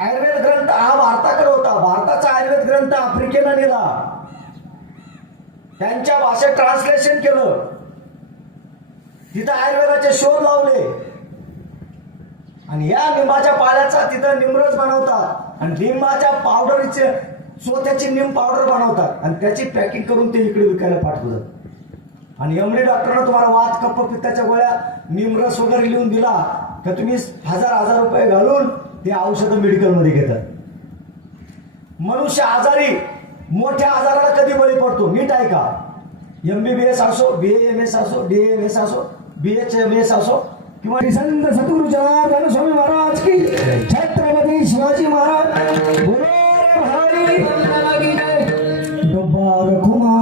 आयुर्वेद ग्रंथ हा भारताकडे होता. भारताचा आयुर्वेद ग्रंथ आफ्रिकेला नेला, त्यांच्या भाषेत ट्रान्सलेशन केलं, तिथं आयुर्वेदाचे शोध लावले आणि या निंबाच्या पाल्याचा तिथं निमरस बनवतात आणि निंबाच्या पावडरचे स्वतःची निम पावडर बनवतात आणि त्याची पॅकिंग करून ते इकडे विकायला पाठवतात. आणि एमडी डॉक्टरनं तुम्हाला वात कप्प पित्ताच्या गोळ्या निमरस वगैरे लिहून दिला तर तुम्ही हजार रुपये घालून ते औषधं मेडिकलमध्ये घेतात. मनुष्य आजारी मोठ्या आजाराला कधी बळी पडतो नीट ऐका. MBBS असो, BAMS असो, DAMS असो, BHMS असो किंवा संत सद्गुरु जनार्दन स्वामी महाराज की, छत्रपती शिवाजी महाराज बोलो रे भाई डब्बा रखुमा